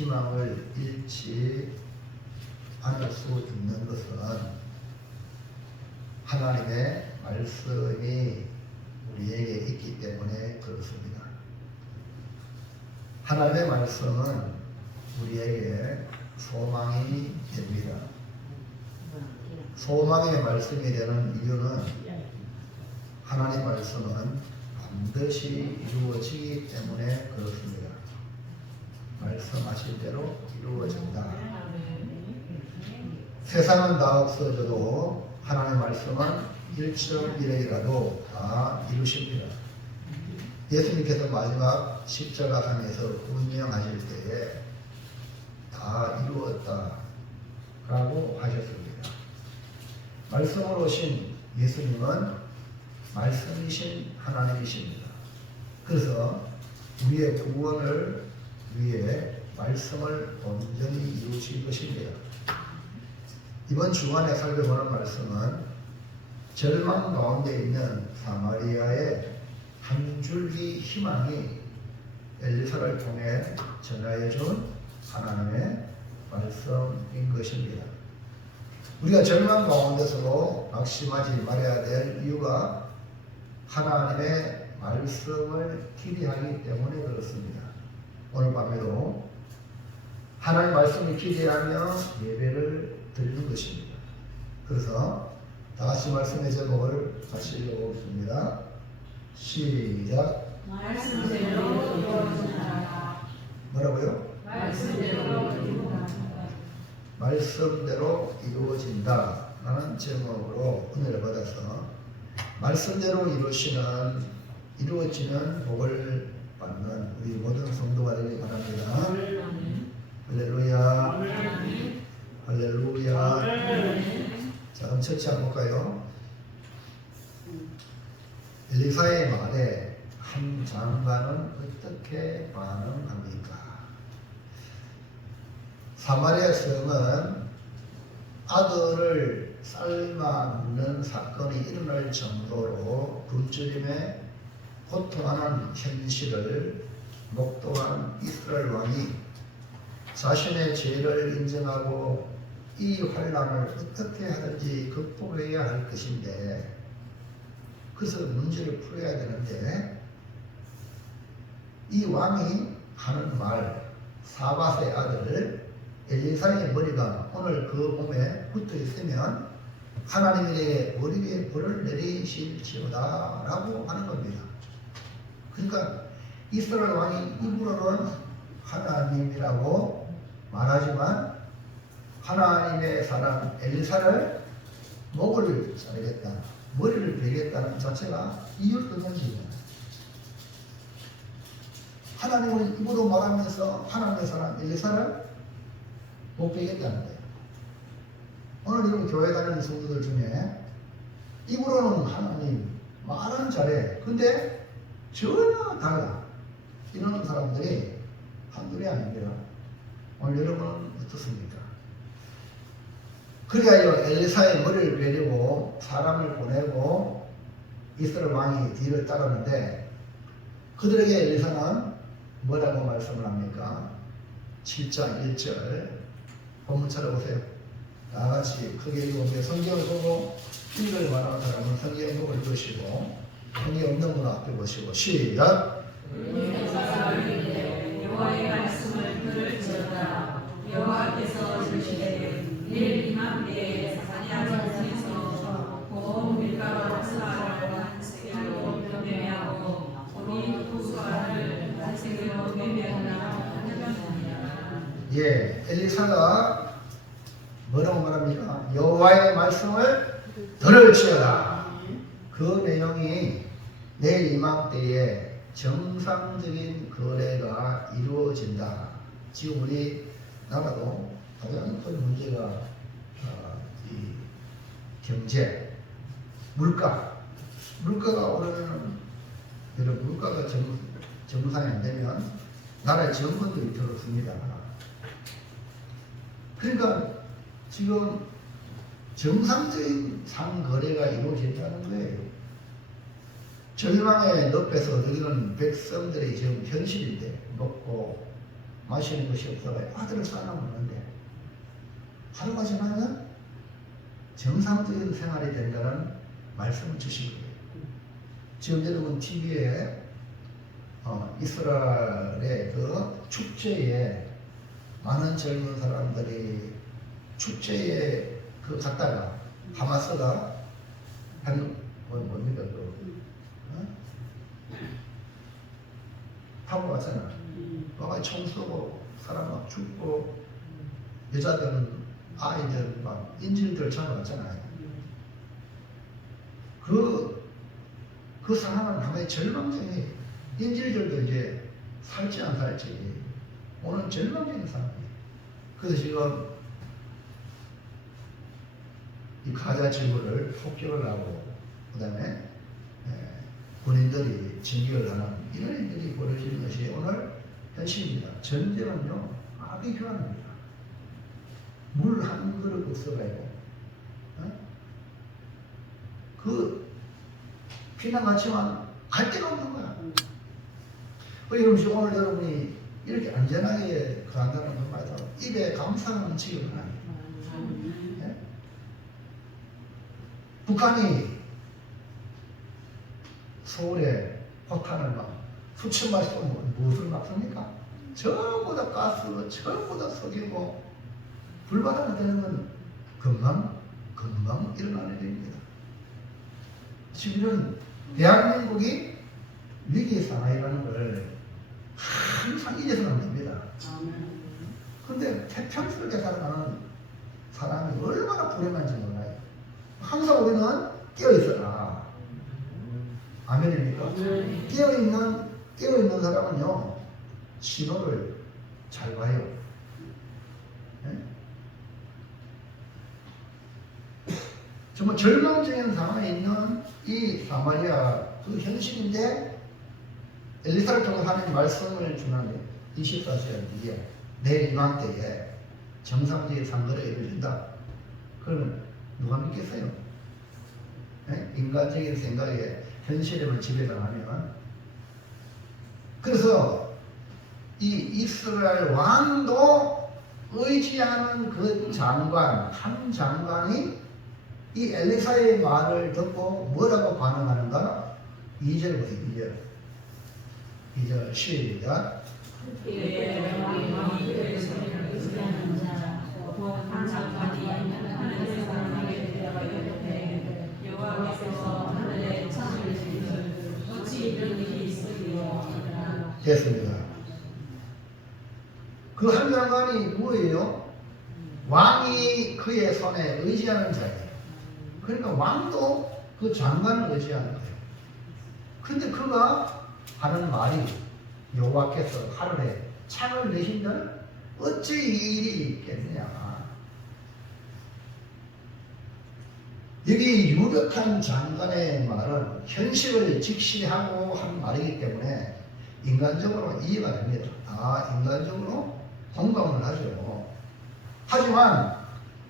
희망을 잃지 않을 수 있는 것은 하나님의 말씀이 우리에게 있기 때문에 그렇습니다. 하나님의 말씀은 우리에게 소망이 됩니다. 소망의 말씀이 되는 이유는 하나님 말씀은 반드시 이루어지기 때문에 그렇습니다. 말씀하신 대로 이루어진다. 세상은 다 없어져도 하나님의 말씀은 1.1핵이라도 다 이루십니다. 예수님께서 마지막 십자가상에서 운명하실 때에 다 이루었다 라고 하셨습니다. 말씀으로 오신 예수님은 말씀이신 하나님이십니다. 그래서 우리의 구원을 위해 말씀을 온전히 이루실 것입니다. 이번 주간에 살펴보는 말씀은 절망 가운데 있는 사마리아의 한 줄기 희망이 엘리사를 통해 전하여 준 하나님의 말씀인 것입니다. 우리가 절망 가운데서도 낙심하지 말아야 될 이유가 하나님의 말씀을 기대하기 때문에 그렇습니다. 오늘 밤에도 하나님의 말씀을 기대하며 예배를 드리는 것입니다. 그래서 다 같이 말씀의 제목을 같이 읽어보겠습니다. 시작. 말씀대로 이루어진다. 뭐라고요? 말씀대로 이루어진다. 말씀대로 이루어진다 라는 제목으로 은혜를 받아서 말씀대로 이루어지는 복을 받는 우리 모든 성도가 되길 바랍니다. 할렐루야. 할렐루야. 자, 그럼 첫째 한번 볼까요? 엘리사의 말에 한 장관은 어떻게 반응합니까? 사마리아 성은 아들을 삶아먹는 사건이 일어날 정도로 굶주림에 고통하는 현실을 목도한 이스라엘 왕이 자신의 죄를 인정하고 이 환난을 어떻게 하든지 극복해야 할 것인데, 그래서 문제를 풀어야 되는데, 이 왕이 하는 말, 사밧의 아들 엘리사의 머리가 오늘 그 몸에 붙어 있으면 하나님에게 머리 위에 불을 내리실지어다 라고 하는 겁니다. 그러니까 이스라엘 왕이 입으로는 하나님이라고 말하지만 하나님의 사람 엘리사를 목을 자르겠다, 머리를 베겠다는 자체가 이율동연입니다. 하나님을 입으로 말하면서 하나님의 사람 엘리사를 못 베겠다는 거예요. 오늘 여러분 교회 다니는 성도들 중에 입으로는 하나님 말은 잘해, 근데 전혀 달라 이러는 사람들이 한둘이 아닙니다. 오늘 여러분은 어떻습니까? 그래야 엘리사의 머리를 베려고 사람을 보내고 이스라엘 왕이 뒤를 따르는데, 그들에게 엘리사는 뭐라고 말씀을 합니까? 7장 1절 본문 찾아보세요. 다같이 크게 읽어보세요. 성경을 보고 읽을 만한 사람은 성경을 보고 읽으시고, 성경 없는 분은 앞에 보시고 시작. 여호와의 말씀을 들을지어다. 여호와께서 주시되 내일 이맘때에 사냐성에서 고 밀가루 옥사를 반세기로 매매하고 우리 후수아를 반세기로 매매하라 하느니라. 예, 엘리사가 뭐라고 말합니까? 여호와의 말씀을 들을지어다. 그 내용이 내일 이맘때에 정상적인 거래가 이루어진다. 지금 우리 나라도 가장 큰 문제가 이 경제, 물가가 오르면, 여러분 물가가 정상이 안 되면 나라의 정권도 위태롭습니다. 그러니까 지금 정상적인 상거래가 이루어진다는 거예요. 절망의 늪에서 여기는 백성들의 지금 현실인데, 먹고 마시는 것이 없어서 아들을 쌓아놓는데 하루가 지나면 정상적인 생활이 된다는 말씀을 주신 거예요. 지금 여러분 TV에 이스라엘의 그 축제에 많은 젊은 사람들이 축제에 그 갔다가 하마스가 한 뭡니까 타고 왔잖아. 와가 총 쏘고 사람 막 죽고 여자들은 아이들 막 인질들 잡아왔잖아요. 그 상황은 하나의 절망적인 인질들도 이제 살지 안 살지 오늘 절망적인 상황이에요. 그래서 지금 이 가자 지구를 폭격을 하고 그 다음에 군인들이 진격을 하는 이런 일들이 벌어지는 것이 오늘 현실입니다. 전쟁은요 악의 교환입니다. 물 한 그릇 없어가지고 그 피난 갔지만 갈 데가 없는 거야. 여러분 오늘 여러분이 이렇게 안전하게 간다는 것마다 입에 감사하는 지경은 아니에요. 네? 북한이 서울에 포탄을 막 수천 발 쏘면 무엇을 막습니까? 전부 다 가스, 전부 다 석이고 불바다가 되는 건 금방 일어나는 일입니다. 지금 이런 대한민국이 위기 상황이라는 걸 항상 잊어서는 안 됩니다. 그런데 태평스럽게 살아가는 사람이 얼마나 불행한지 몰라요. 항상 우리는 깨어있어라. 아멘입니까? 깨어있는 사람은요, 신호를 잘 봐요. 네? 정말 절망적인 상황에 있는 이 사마리아 그 현실인데 엘리사를 통해 하나님 말씀을 주는 24시간 뒤에 내일 이맘때에 정상적인 상거래가 이루어진다. 그러면 누가 믿겠어요? 네? 인간적인 생각에 현실에만 지배당하면. 그래서 이 이스라엘 왕도 의지하는 그 장관, 한 장관이 이 엘리사의 말을 듣고 뭐라고 반응하는가? 2절 보세요. 2절 시작. 됐습니다. 그 한 장관이 누구예요? 왕이 그의 손에 의지하는 자예요. 그러니까 왕도 그 장관을 의지하는 거예요. 근데 그가 하는 말이 여호와께서 하늘에 창을 내신다는 어찌 이 일이 있겠느냐. 여기 유력한 장관의 말은 현실을 직시하고 한 말이기 때문에 인간적으로 이해가 됩니다. 인간적으로 공감을 하죠. 하지만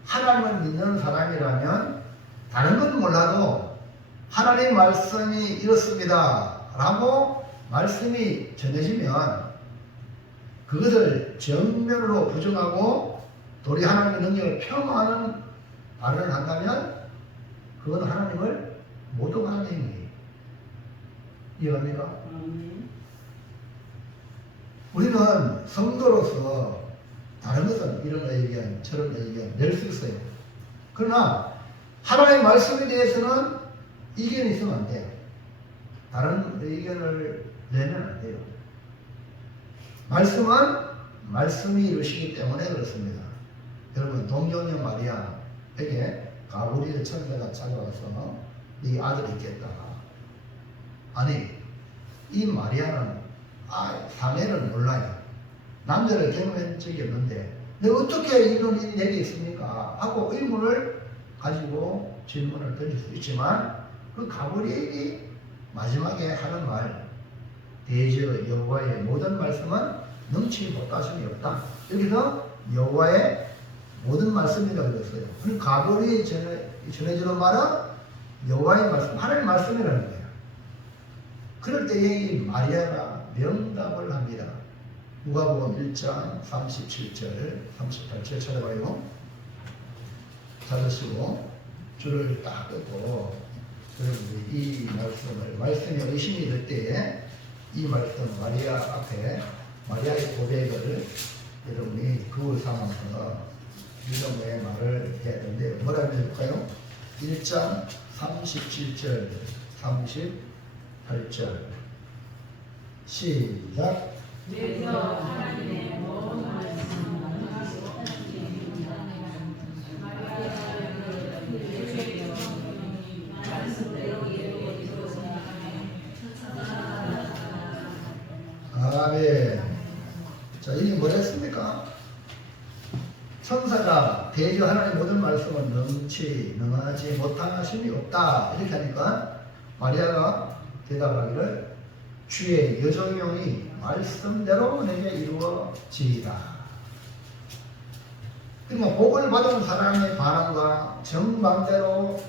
하나님을 믿는 사람이라면 다른 건 몰라도 하나님 말씀이 이렇습니다 라고 말씀이 전해지면 그것을 정면으로 부정하고 도리 하나님의 능력을 폄하하는 발언을 한다면 그건 하나님을 모독하는 행위예요. 이해합니까? 우리는 성도로서 다른 것은 이런 의견, 저런 의견 낼 수 있어요. 그러나 하나님의 말씀에 대해서는 이견이 있으면 안 돼요. 다른 의견을 내면 안 돼요. 말씀은 말씀이 이루시기 때문에 그렇습니다. 여러분 동정녀 마리아에게 가브리엘 천사가 찾아와서 네 아들이 있겠다. 아니 이 마리아는 사매를 몰라요. 남자를 경험한 적이 없는데 내가 어떻게 이런 일이 내게 있습니까? 하고 의문을 가지고 질문을 던질 수 있지만 그 가브리엘이 마지막에 하는 말 대저 여호와의 모든 말씀은 능치 못하심이 없다. 여기서 여호와의 모든 말씀이라고 그랬어요. 그 가브리엘이 전해주는 말은 여호와의 말씀, 하나님의 말씀이라는 거예요. 그럴 때에 이 마리아가 명답을 합니다. 누가복음 1장 37절 38절 찾아봐요. 찾으시고 줄을 딱 끄고 여러분들이 이 말씀에 의심이 들 때에 이 말씀 마리아 앞에 마리아의 고백을 여러분이 그걸 삼아서 믿음의 말을 해야 되는데 뭐라고 해볼까요? 1장 37절 38절 시작. 그래서 하나님의 모든 말씀은 아멘. 자, 이게 뭐랬습니까? 천사가 대저 하나님의 모든 말씀은 능하지 못하심이 없다 이렇게 하니까 마리아가 대답하기를 주의 여정용이 말씀대로 내게 이루어지이다. 그러니까 복을 받은 사람의 반응과 정반대로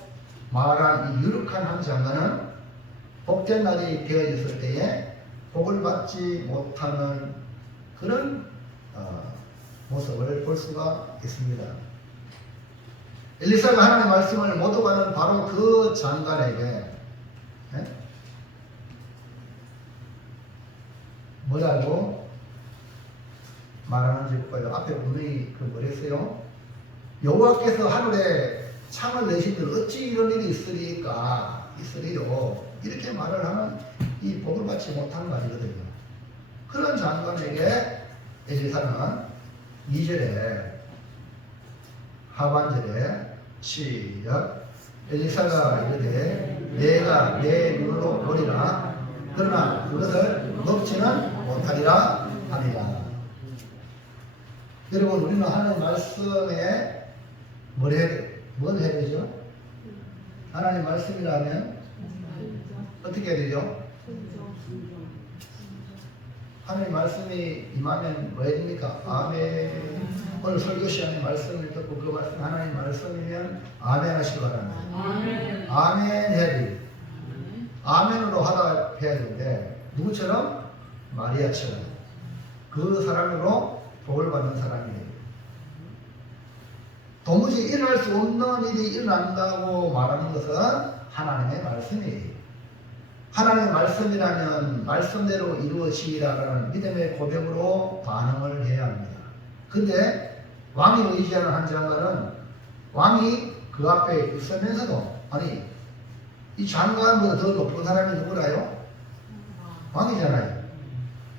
말한 이 유력한 한 장관은 복된 날이 되어졌을 때에 복을 받지 못하는 그런 모습을 볼 수가 있습니다. 엘리사가 하나님의 말씀을 못 오가는 바로 그 장관에게 뭐라고 말하는지 볼까요? 앞에 분명히 그 뭐랬어요? 여호와께서 하늘에 창을 내시들 어찌 이런 일이 있으리요 이렇게 말을 하는 이 복을 받지 못한 말이거든요. 그런 장관에게 엘리사는 2절에 하반절에 시작. 엘리사가 이르되 내가 내 눈으로 보리라 그러나 그것을 먹지는 못하리라 하니라. 여러분 우리는 하나님 말씀에 뭘 해야 되죠? 하나님 말씀이라면 어떻게 해야 되죠? 하나님 말씀이 임하면 뭐 해야 됩니까? 아멘. 오늘 설교 시간에 말씀을 듣고 그 말씀 하나님 말씀이면 아멘 하시기 바랍니다. 아멘 해야 돼요. 아멘으로 하다 해야 되는데 누구처럼? 마리아처럼 그 사람으로 복을 받는 사람이에요. 도무지 일어날 수 없는 일이 일어난다고 말하는 것은 하나님의 말씀이에요. 하나님의 말씀이라면 말씀대로 이루어지리라는 믿음의 고백으로 반응을 해야 합니다. 근데 왕이 의지하는 한 장관은 왕이 그 앞에 있으면서도 아니 이 장관보다 더 높은 사람이 누구라요? 왕이잖아요.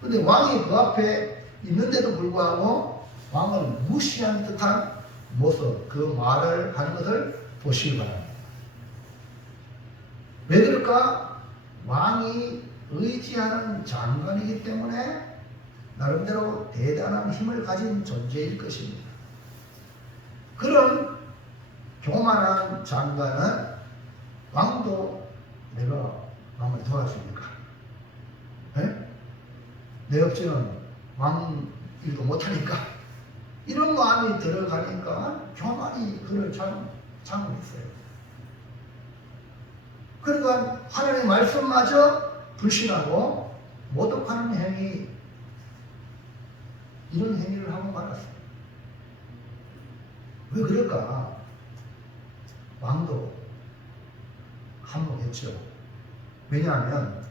근데 왕이 그 앞에 있는데도 불구하고 왕을 무시한 듯한 모습, 그 말을 하는 것을 보시기 바랍니다. 왜 그럴까? 왕이 의지하는 장관이기 때문에 나름대로 대단한 힘을 가진 존재일 것입니다. 그런 교만한 장관은 왕도 내가 왕을 도와줍니까? 내 없이는 왕 일도 못하니까 이런 마음이 들어가니까 교만이 그를 장악했어요. 그러니까 하나님의 말씀마저 불신하고 모독하는 행위, 이런 행위를 하고 말았어요. 왜 그럴까? 왕도 한몫했죠. 왜냐하면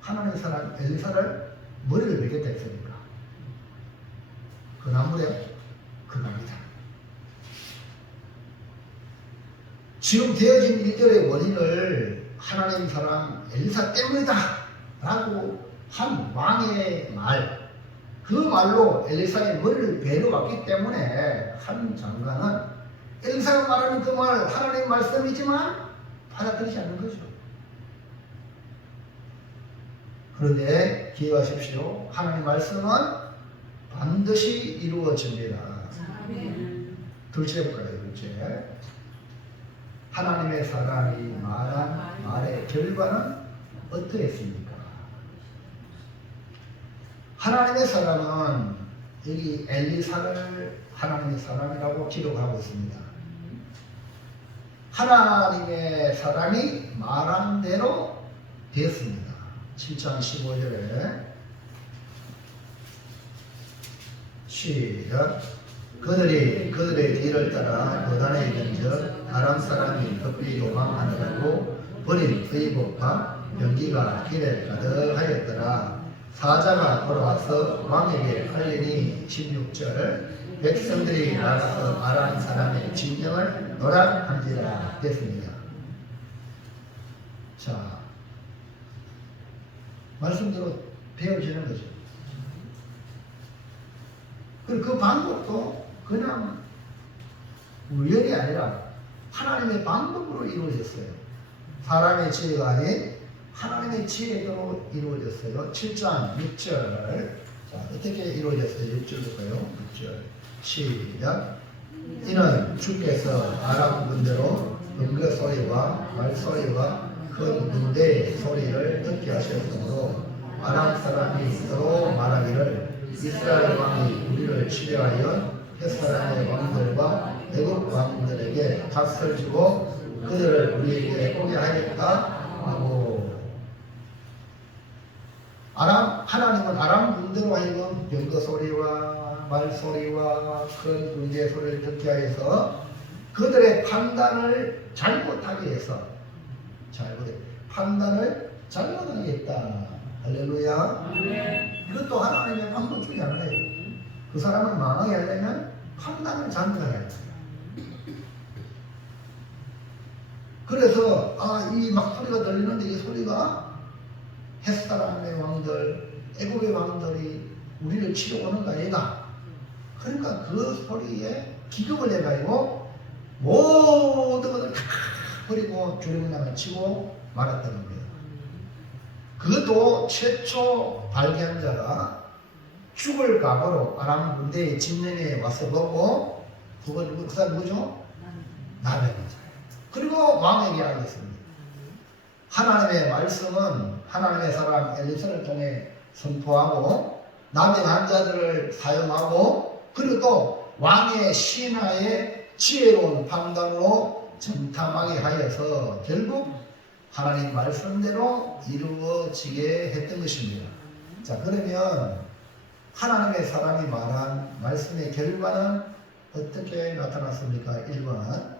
하나님의 사람 엘리사를 머리를 베겠다 했으니까. 그 나무에 그겁니다. 지금 되어진 일들의 원인을 하나님 사람 엘리사 때문이다 라고 한 왕의 말, 그 말로 엘리사의 머리를 베려왔기 때문에 한 장관은 엘리사가 말하는 그 말 하나님의 말씀이지만 받아들이지 않는 거죠. 그런데 기억하십시오. 하나님의 말씀은 반드시 이루어집니다. 둘째 볼까요? 둘째, 하나님의 사람이 말한 말의 결과는 어떠했습니까? 하나님의 사람은 여기 엘리사를 하나님의 사람이라고 기록하고 있습니다. 하나님의 사람이 말한 대로 되었습니다. 7장 15절에 시작. 그들이 그들의 뒤를 따라 요단에 이른즉 아람 사람이 급히 도망하느라고 버린 의복과 연기가 길에 가득하였더라. 사자가 돌아와서 왕에게 알리니 16절 백성들이 나가서 아람 사람의 진영을 노란한지라 됐습니다. 자, 말씀대로 배워지는 거죠. 그리고 그 방법도 그냥 우연이 아니라 하나님의 방법으로 이루어졌어요. 사람의 지혜가 아닌 하나님의 지혜로 이루어졌어요. 7장 6절. 자, 어떻게 이루어졌어요? 6절 볼까요? 6절. 시작. 이는 주께서 아람 군대로 음거 소리와 말소리와 큰 군대의 소리를 듣게 하셨으므로 아람 사람이 서로 말하기를 이스라엘 왕이 우리를 치려하여 햇사람의 왕들과 애국 왕들에게 값을 주고 그들을 우리에게 오게 하였다 하고, 하나님은 아람 군대로 하여금 연거 소리와 말 소리와 큰 군대의 소리를 듣게 하여서 그들의 판단을 잘못하게 해서 판단을 잘못하게 했다. 할렐루야. 이것도 하나님의 방법 중에 하나예요. 그 사람을 망하게 하려면 판단을 잘못해야 해요. 그래서 이 막 소리가 들리는데 이 소리가 햇사람의 왕들, 애국의 왕들이 우리를 치러 오는가 얘가. 그러니까 그 소리에 기겁을 해가지고 모든 것을 다 버리고 주름장을 치고 말았다는 거예요. 그것도 최초 발견한 자가 죽을 각오로 아람 군대의 진영에 와서 보고 그 사람 누구죠? 나베입니다. 그리고 왕에게 알렸습니다. 하나님의 말씀은 하나님의 사람 엘리사를 통해 선포하고 나병한 자들을 사용하고 그리고 또 왕의 신하의 지혜로운 판단으로 정탐하게 하여서 결국 하나님 말씀대로 이루어지게 했던 것입니다. 자, 그러면 하나님의 사람이 말한 말씀의 결과는 어떻게 나타났습니까? 1번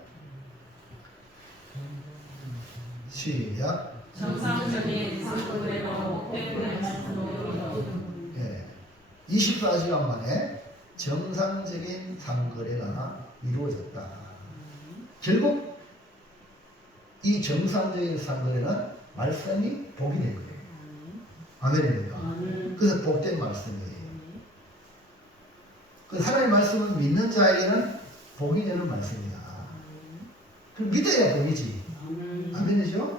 시작. 정상적인 상급대로 목적을 말씀으로 24시간 만에 정상적인 상거래가 이루어졌다. 결국 이 정상적인 상거래는 말씀이 복이 된 거예요. 아멘입니까? 그래서 복된 말씀이에요. 그 하나님의 말씀은 믿는 자에게는 복이 되는 말씀이다. 그럼 믿어야 복이지. 아멘이죠?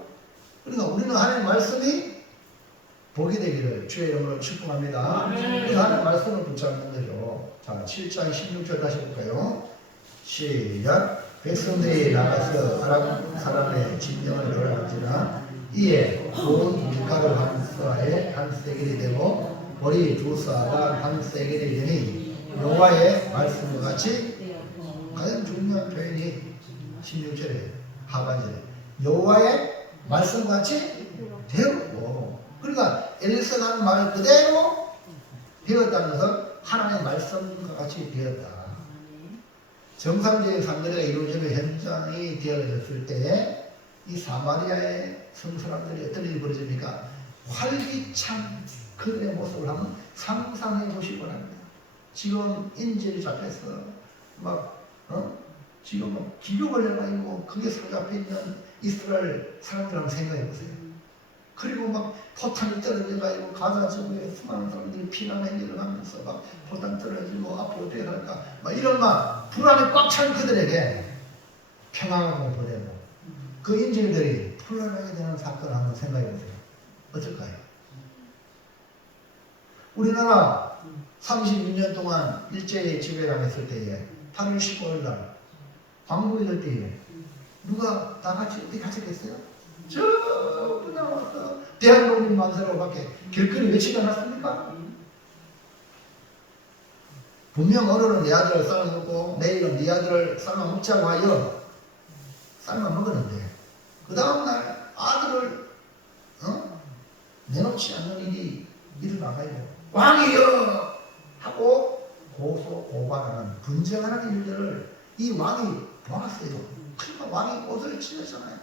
그러니까 우리는 하나님의 말씀이 복이 되기를 주의 이름으로 축복합니다. 그래서 하나님의 말씀을 붙잡는 거죠. 자, 7장 16절 다시 볼까요? 시작. 백성들이 나가서 아람 사람의 진영을 노래할지라 이에 온 밀가루 한 쌀에 한 세겔이 되고 보리 두 쌀에 한 세겔이 되니 여호와의 말씀과 같이, 가장 중요한 표현이 16절에 하반절에 여호와의 말씀과 같이 되었고, 그러니까 엘리사가 하는 말 그대로 되었다는 것은 하나님의 말씀과 같이 되었다. 정상적인 상거래가 이루어지는 현장이 되어졌을 때 이 사마리아의 성사람들이 어떤 일이 벌어집니까? 활기찬 그들의 모습을 한번 상상해 보시기 바랍니다. 지금 인질이 잡혀서 지금 기록을 해가지고 그게 사로잡혀 있는 이스라엘 사람들 한번 생각해 보세요. 그리고 막 포탄이 떨어져가지고 가자 지구에 수많은 사람들이 피난 행위를 하면서 막 포탄 떨어지고 앞으로 어떻게 할까 막 이런 막 불안에 꽉 찬 그들에게 평안을 보내고 그 인질들이 풀려나게 되는 사건을 한번 생각해 보세요. 어떨까요? 우리나라 36년 동안 일제히 지배당했을 때에 8월 15일 날 광복이 될 때에 누가 다 같이 어떻게 하셨겠어요? 전부 나와서 대한독립 만세라고 밖에 길거리 외치지 않았습니까? 분명 오늘은 내 아들을 삶아먹고 내일은 네 아들을 삶아먹자고 하여 삶아먹었는데 그 다음날 아들을 내놓지 않는 일이 일어나가요. 왕이여! 하고 고소 고발하는 분쟁하는 일들을 이 왕이 보았어요. 그러니까 왕이 옷을 찢었잖아요.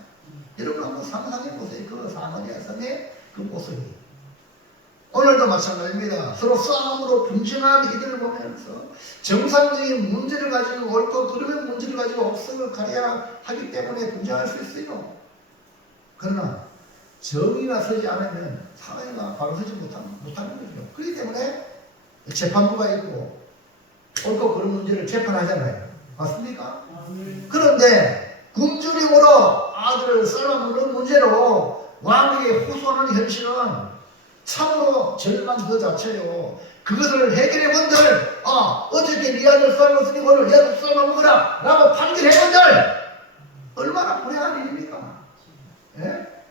여러분 한번 상상해 보세요. 그 사마리아 성의 그 모습이. 오늘도 마찬가지입니다. 서로 싸움으로 분쟁하는 이들을 보면서 정상적인 문제를 가지고 옳고 그름의 문제를 가지고 옥석을 가려야 하기 때문에 분쟁할 수 있어요. 그러나 정의가 서지 않으면 사회가 바로 서지 못하는 거죠. 그렇기 때문에 재판부가 있고 옳고 그런 문제를 재판하잖아요. 맞습니까? 그런데 굶주림으로 아들을 썰어먹는 문제로 왕에게 호소하는 현실은 참으로 절망 그 자체요. 그것을 해결해 본들, 어저께 네 아들 썰었으니 오늘 얘도 썰어먹으라 라고 판결해 본들 얼마나 불행한 일입니까? 예?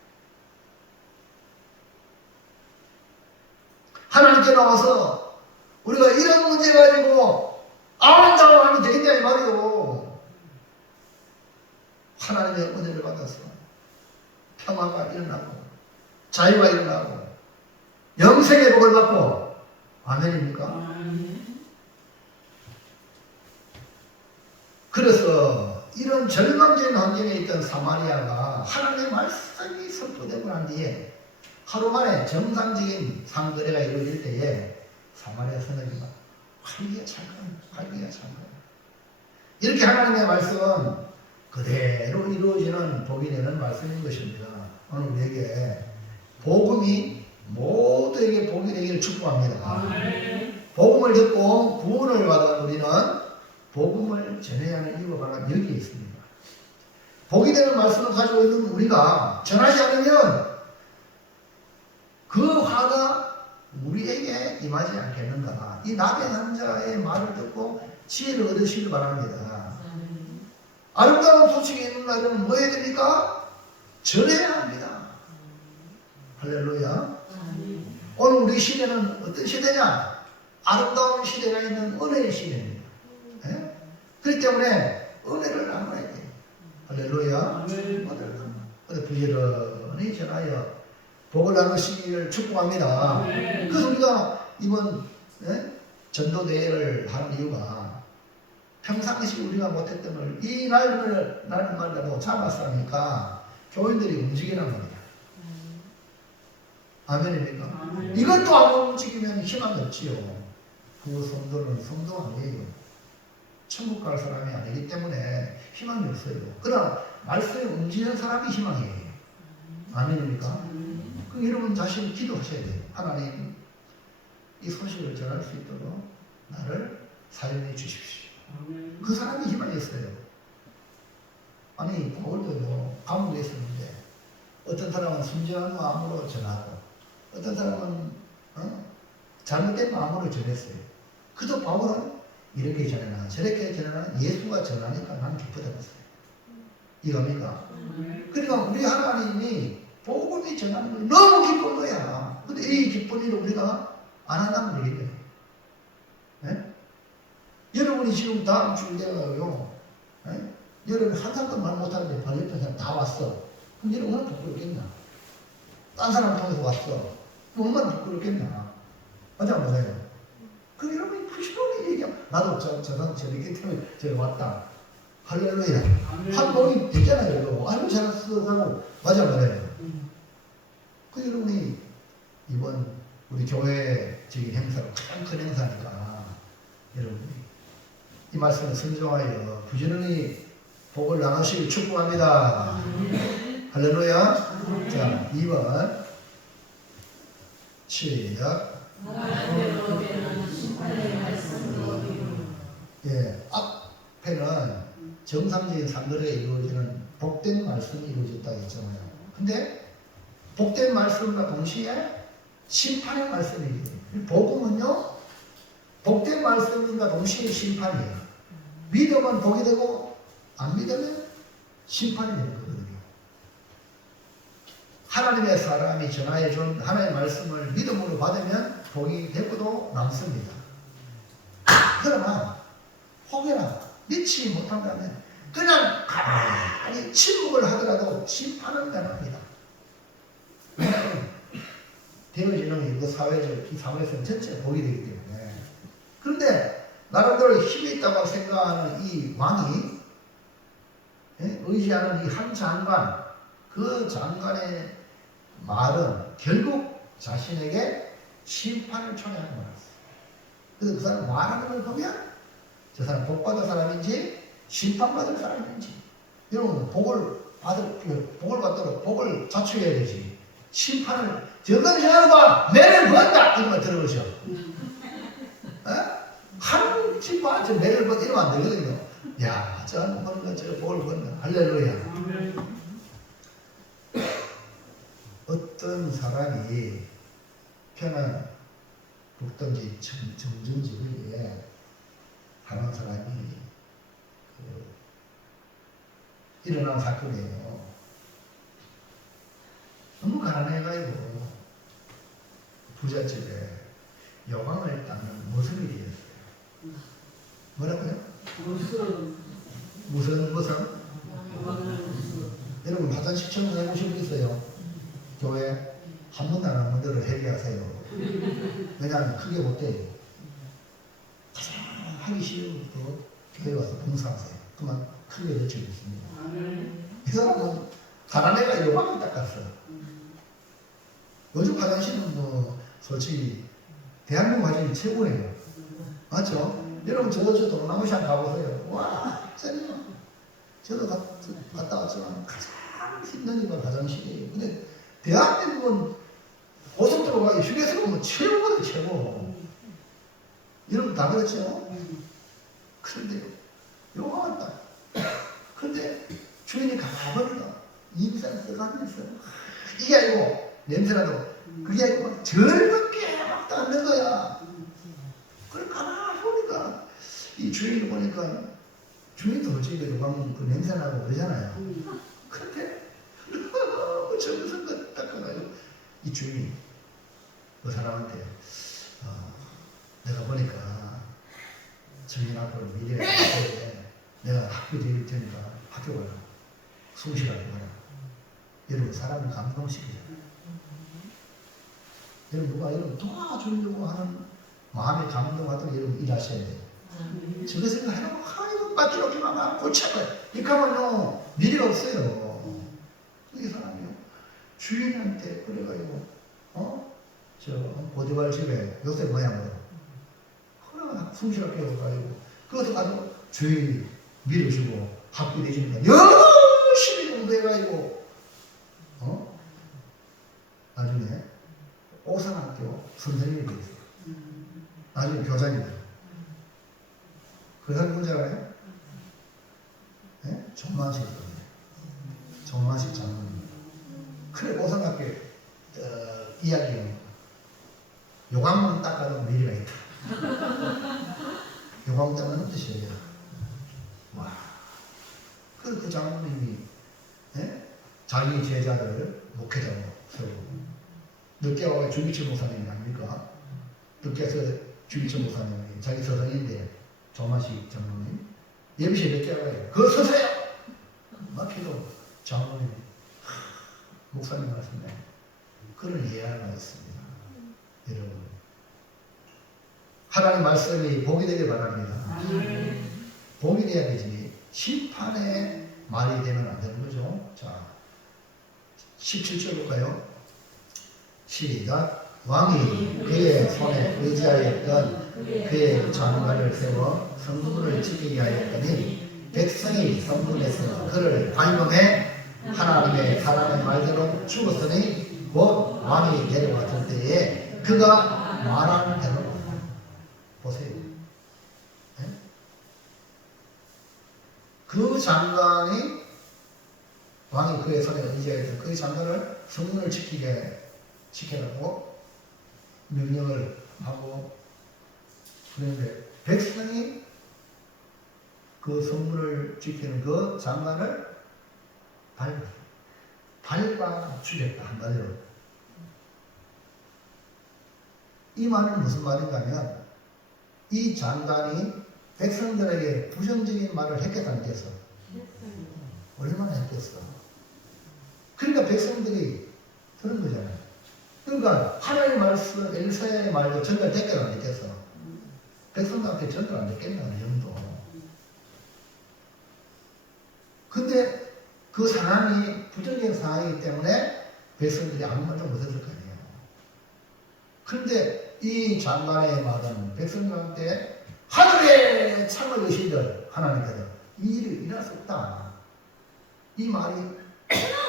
하나님께 나와서 우리가 이런 문제 가지고 아웅다웅 하면 되겠냐 이 말이요. 하나님의 은혜를 받아서 평화가 일어나고 자유가 일어나고 영생의 복을 받고 아멘입니까? 그래서 이런 절망적인 환경에 있던 사마리아가 하나님의 말씀이 선포되고 난 뒤에 하루 만에 정상적인 상거래가 이루어질 때에 사마리아 선원이가 활기가 찬거예요. 이렇게 하나님의 말씀은 그대로 이루어지는 복이 되는 말씀인 것입니다. 오늘 우리에게 복음이 모두에게 복이 되기를 축복합니다. 복음을 듣고 구원을 받은 우리는 복음을 전해야 하는 이유가 바로 여기에 있습니다. 복이 되는 말씀을 가지고 있는 우리가 전하지 않으면 그 화가 우리에게 임하지 않겠는가. 이 나병한 자의 말을 듣고 지혜를 얻으시길 바랍니다. 아름다운 소식이 있는 날은 뭐 해야 됩니까? 전해야 합니다. 할렐루야. 오늘 우리 시대는 어떤 시대냐? 아름다운 시대가 있는 은혜의 시대입니다. 네? 그렇기 때문에 은혜를 나눠야 돼요. 할렐루야. 은혜 부지런히 전하여 복을 나누시기를 축복합니다. 그래서 우리가 이번 전도대회를 하는 이유가 평상시 우리가 못했던 걸 이 날마다도 잡았어 하니까 교인들이 움직이는 겁니다. 아멘입니까? 이것도 안 움직이면 희망이 없지요. 그 성도는 성도 아니에요. 천국 갈 사람이 아니기 때문에 희망이 없어요. 그러나 말씀에 움직이는 사람이 희망이에요. 아멘입니까? 그럼 여러분 자신 기도하셔야 돼요. 하나님, 이 소식을 전할 수 있도록 나를 사용해 주십시오. 그 사람이 희망이 있어요. 아니 바울도요, 감옥에 있었는데 어떤 사람은 순전한 마음으로 전하고 어떤 사람은 잘못된 마음으로 전했어요. 그저 바울은 이렇게 전해나 저렇게 전해나 예수가 전하니까 나는 기쁘다고 했어요. 이겁니까? 그러니까 우리 하나님이 복음이 전하는 걸 너무 기쁜 거야. 근데 이 기쁜 일을 우리가 안 한다면 되겠네요. 네? 여러분이 지금 다음 주에 내가요, 여러분 한 사람도 말 못하는데 바로 옆에 사람 다 왔어. 그럼 여러분 얼마나 부끄럽겠나? 딴 사람 통해서 왔어. 그럼 얼마나 부끄럽겠나? 맞아, 맞아요. 그럼 여러분이 부지런히 얘기하면 나도 저 사람 저렇게 때문에 저기 왔다. 할렐루야. 한 몸이 되잖아요. 이거. 아이고 잘했어 하고. 맞아, 맞아요. 그 여러분이 이번 우리 교회적인 행사가 가장 큰 행사니까 여러분이 이 말씀을 순종하여 부지런히 복을 나누시길 축복합니다. 할렐루야. 자, 2번 시작. 예, 앞에는 정상적인 상거래가 이루어지는 복된 말씀이 이루어졌다고 했잖아요. 근데 복된 말씀과 동시에 심판의 말씀이에요. 복음은요, 복된 말씀과 동시에 심판이에요. 믿으면 복이 되고 안 믿으면 심판이 되는 거거든요. 하나님의 사람이 전하여준 하나님의 말씀을 믿음으로 받으면 복이 되고도 남습니다. 그러나 혹여나 믿지 못한다면 그냥 가만히 침묵을 하더라도 심판은 가능합니다. 왜냐하면 되어지는 이 사회에서는 전체 복이 되기 때문에. 그런데 나름대로 힘이 있다고 생각하는 이 왕이 의지하는 이 한 장관, 그 장관의 말은 결국 자신에게 심판을 초래하는 거였어요. 그래서 그 사람 말하는 걸 보면 저 사람 복 받을 사람인지 심판받을 사람인지, 여러분 복을 받도록 복을 자초해야 되지. 심판을 저건 저거 매를 번다 이런 거 들어보죠. 한 집과 저 매를 번 이러면 안 되거든요. 야, 저 보는 거, 저 복을 번다. 할렐루야. 어떤 사람이 편한 북동지 정전지구에 하는 사람이 일어난 사건이에요. 너무 가난해가지고 부잣집에 여광을 닦는 모습이 되었어요. 뭐라고요? 무슨? 여러분 화장실 청소 해보신 분 있어요? 교회 한 번도 안 한 분들을 회개하세요. 왜냐하면 크게 못돼요. 가장 하기 싫은 것도 교회 와서 봉사하세요. 그만 크게 외치고 있습니다. 이 사람은 가난해가 요만큼 닦았어. 요즘 화장실은 뭐 솔직히 대한민국 화장실이 최고예요. 맞죠? 여러분 저도 동남아시아 가보세요. 와, 진짜 저도 갔다 왔지만 가장 힘든 이가 화장실이에요. 근데 대한민국은 고속도로 가기 휴게소가 뭐 최고거든, 최고. 여러분 다 그렇죠? 그런데 요만한 딱. 근데 주인이 가버리다. 입산 써가면서 이게 아니고 냄새라도 그게 아니고 막 즐겁게 막 닦는 거야. 그걸 가만히 보니까 이 주인을 보니까 주인도 솔직히 요강 그 냄새나고 그러잖아요. 그런데 너무 정성껏 닦아가지고 이 주인이 그 사람한테 내가 보니까 정인 앞으로 미래에 내가 학교 다닐 테니까 학교 가라. 성실하게 가라. 여러분 사람을 감동시키잖아요. 여러분 누가 여러분 도와주려고 하는 마음의 감동하도록 여러분 일하셔야 돼요. 저거 생각해놓고 이거 빠뜨렸기만 하면 골치아파요. 이렇게 하면요 미래가 없어요. 이 사람이요 주인한테 그래가지고 저 보디발 집에 요새 모양으로 그러나 성실하게 해가지고 그것도 가지고 주인이 밀어주고 학교 내주니까 열심히 공부해가지고 나중에 오산학교 선생님이 되었어요. 나중에 교장이 돼요. 그 사람 뭔지 알아요? 네? 정만식 장로님. 그래 오산학교 이야기는 요강문 닦아도 미래가 있다. 요강문 닦는 뜻이에요. 와. 그 장로님이 자기 제자들을 목회자로 세우고 늦게 와서 주기철 목사님이 아닙니까? 늦게 와서 주기철 목사님이 자기 서성인데 조마식 장로님 예비실 늦게 와요. 그거 서세요! 막혀도 장로님이 목사님 말씀에 그런 예화가 있습니다. 여러분 하나님 말씀이 복이 되길 바랍니다. 복이 돼야 되지 심판의 말이 되면 안 되는 거죠. 자 17절 볼까요? 시작. 왕이 그의 손에 의지하였던 그의 장관을 세워 성문을 지키게 하였더니 백성이 성문에서 그를 밟음에 하나님의 사람의 말대로 죽었으니 곧 왕이 내려왔을 때에 그가 말하는 대로 보세요. 네? 그 장관이 왕이 그의 손에 의지하였던 그 장관을 성문을 지키라고 명령을 하고 그런데 백성이 그 성문을 지키는 그 장관을 밟아 죽였다 한마디로. 이 말은 무슨 말인가 하면 이 장관이 백성들에게 부정적인 말을 했겠다 안 했겠어? 얼마나 했겠어? 그러니까 백성들이 그런 거잖아요. 그러니까 하나님의 말씀 엘사야의 말도 전달됐겠다 안 됐겠어? 백성들한테 전달 안 됐겠나 어느 정도. 근데 그 상황이 부정적인 상황이기 때문에 백성들이 아무 말도 못했을 거 아니에요. 그런데 이 장관의 말은 백성들한테 하늘에 창을 여신들 하나님께서 이 일이 일어날 수 없다. 이 말이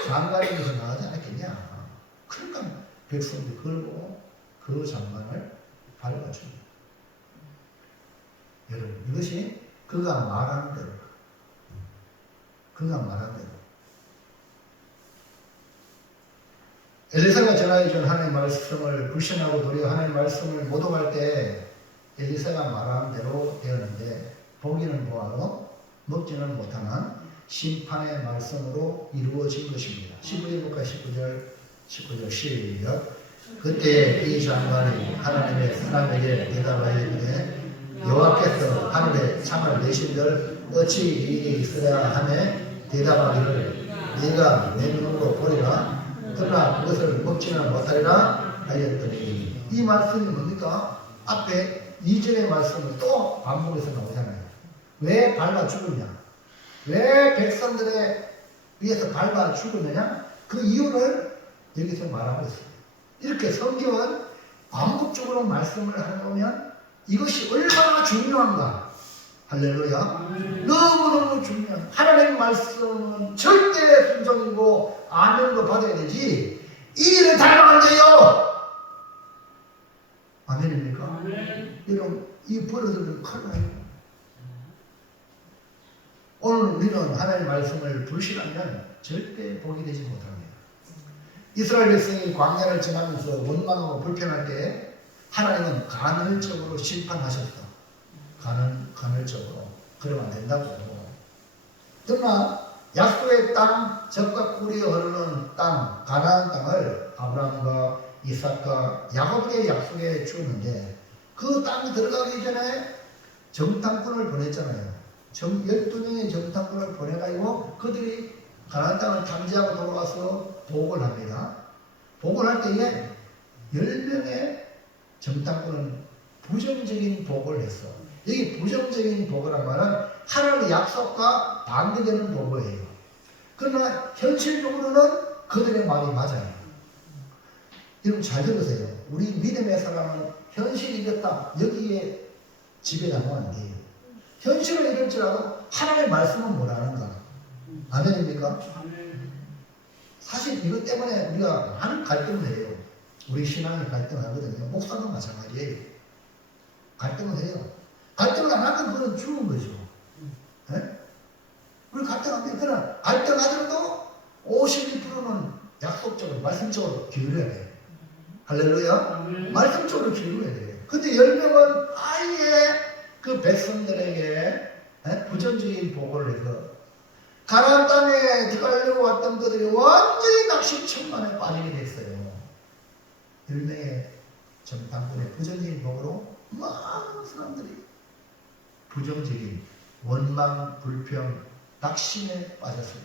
장관에게서 나가지 않았겠냐. 그러니까 백성들이 그걸 보고 그 장관을 밟아줍니다. 여러분, 이것이 그가 말하는 대로, 그가 말하는 대로. 엘리사가 전하여준 하나님의 말씀을 불신하고 도리어 하나님의 말씀을 모독할 때 엘리사가 말하는 대로 되었는데 보기는 보아도 먹지는 못하는 심판의 말씀으로 이루어진 것입니다. 15절부터 19절 시작. 그때 이 장관이 하나님의 사람에게 대답하여 이르되 여호와께서 하늘에 창을 내신들 어찌 이에 있으랴 하매 대답하기를 네가 내 눈으로 보리라 그러나 그것을 먹지는 못하리라 하였더니 이 말씀이 뭡니까? 앞에 2절의 말씀을 또 반복해서 나오잖아요. 왜 밟아 죽었냐? 왜 백성들에 위해서 밟아 죽었느냐? 그 이유를 여기서 말하고 있어요. 이렇게 성경은 반복적으로 말씀을 하다 보면 이것이 얼마나 중요한가. 할렐루야. 너무너무 중요한 하나님의 말씀은 절대 순종이고 아멘으로 받아야 되지 이 일을 닮아간 돼요. 아멘입니까? 아멘. 여러분 이 버릇은 큰일 나요. 오늘 우리는 하나님의 말씀을 불신하면 절대 복이 되지 못합니다. 이스라엘 백성이 광야를 지나면서 원망하고 불평할 때 하나님은 간헐적으로 심판하셨다. 간헐적으로. 그러면 안 된다고. 그러나 약속의 땅, 젖과 꿀이 흐르는 땅, 가나안 땅을 아브라함과 이삭과 야곱에게 약속해 주었는데 그 땅에 들어가기 전에 정탐꾼을 보냈잖아요. 12명의 정탐꾼을 보내가지고 그들이 가나안 땅을 탐지하고 돌아와서 보고를 합니다. 보고를 할 때에 10명의 정탐꾼은 부정적인 보고를 했어. 여기 부정적인 보고란 말은 하나님의 약속과 반대되는 보고예요. 그러나 현실적으로는 그들의 말이 맞아요. 여러분 잘 들으세요. 우리 믿음의 사람은 현실이 이렇다. 여기에 지배당하면 안 돼요. 현실은 이럴지라도 하나님의 말씀은 뭐라는가. 아멘입니까? 사실 이것 때문에 우리가 많은 갈등을 해요. 우리 신앙이 갈등하거든요. 목사도 마찬가지예요. 갈등을 해요. 갈등을 안 하면 그건 죽은 거죠. 네? 우리 갈등하면 그러나 갈등하더라도 52%는 약속적으로 말씀적으로 기울여야 돼요. 할렐루야. 말씀적으로 기울여야 돼요. 근데 10명은 아예 그 백성들에게 부정적인 보고를 해서 가나안 땅에 들어가려고 왔던 그들이 완전히 낚시천만에 빠지게 됐어요. 10명의 정탐꾼의 부정적인 보고로 많은 사람들이 부정적인 원망, 불평, 낙심에 빠졌어요.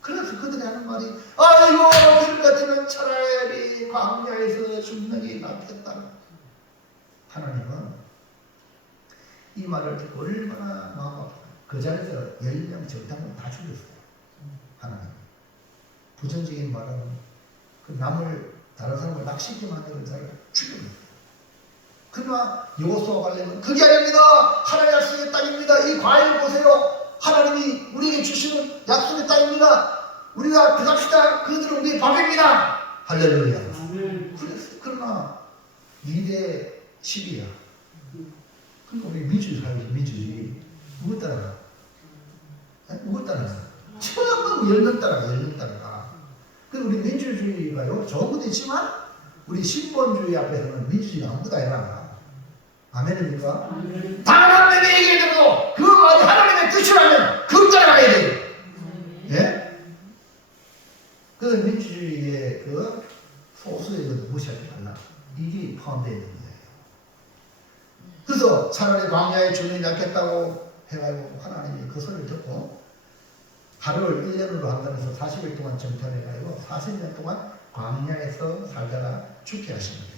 그래서 그들이 하는 말이 아이고 우리 같으면 차라리 광야에서 죽는 게 낫겠다. 하나님은 이 말을 듣고 얼마나 마음 아파요. 그 자리에서 10명 정탐꾼 다 죽였어요. 하나님. 부정적인 말은 그 남을 다른 사람을 낚시게 만드는 자를 죽여버렸어요. 그러나 여호수아 갈렙은 그게 아닙니다. 하나님의 약속의 땅입니다. 이 과일 보세요. 하나님이 우리에게 주시는 약속의 땅입니다. 우리가 들어갑시다. 그들은 우리의 밥입니다. 할렐루야. 그러나 2대 10이야. 그러니까 우리 민주주의 살고 있어. 민주주의. 누구 따라가? 누구 따라가? 처음 10명 따라가. 10명 따라가. 그리고 우리 민주주의가요. 좋은 것도 있지만 우리 신본주의 앞에서는 민주주의가 아무것도 아니라. 아멘입니까? 다른 하나님의 얘기를 듣고 그 말이 하나님의 뜻이라면 그 따라가야 돼요. 예? 그 민주주의의 그 소수의 것을 무시하지 말라. 이게 포함되어 있는 거예요. 그래서 차라리 광야에 주님이 낫겠다고 해가지고 하나님이 그 소리를 듣고 하루를 1년으로 한다면서 40일 동안 정탐해가지고 40년 동안 광야에서 살다가 죽게 하신 거예요.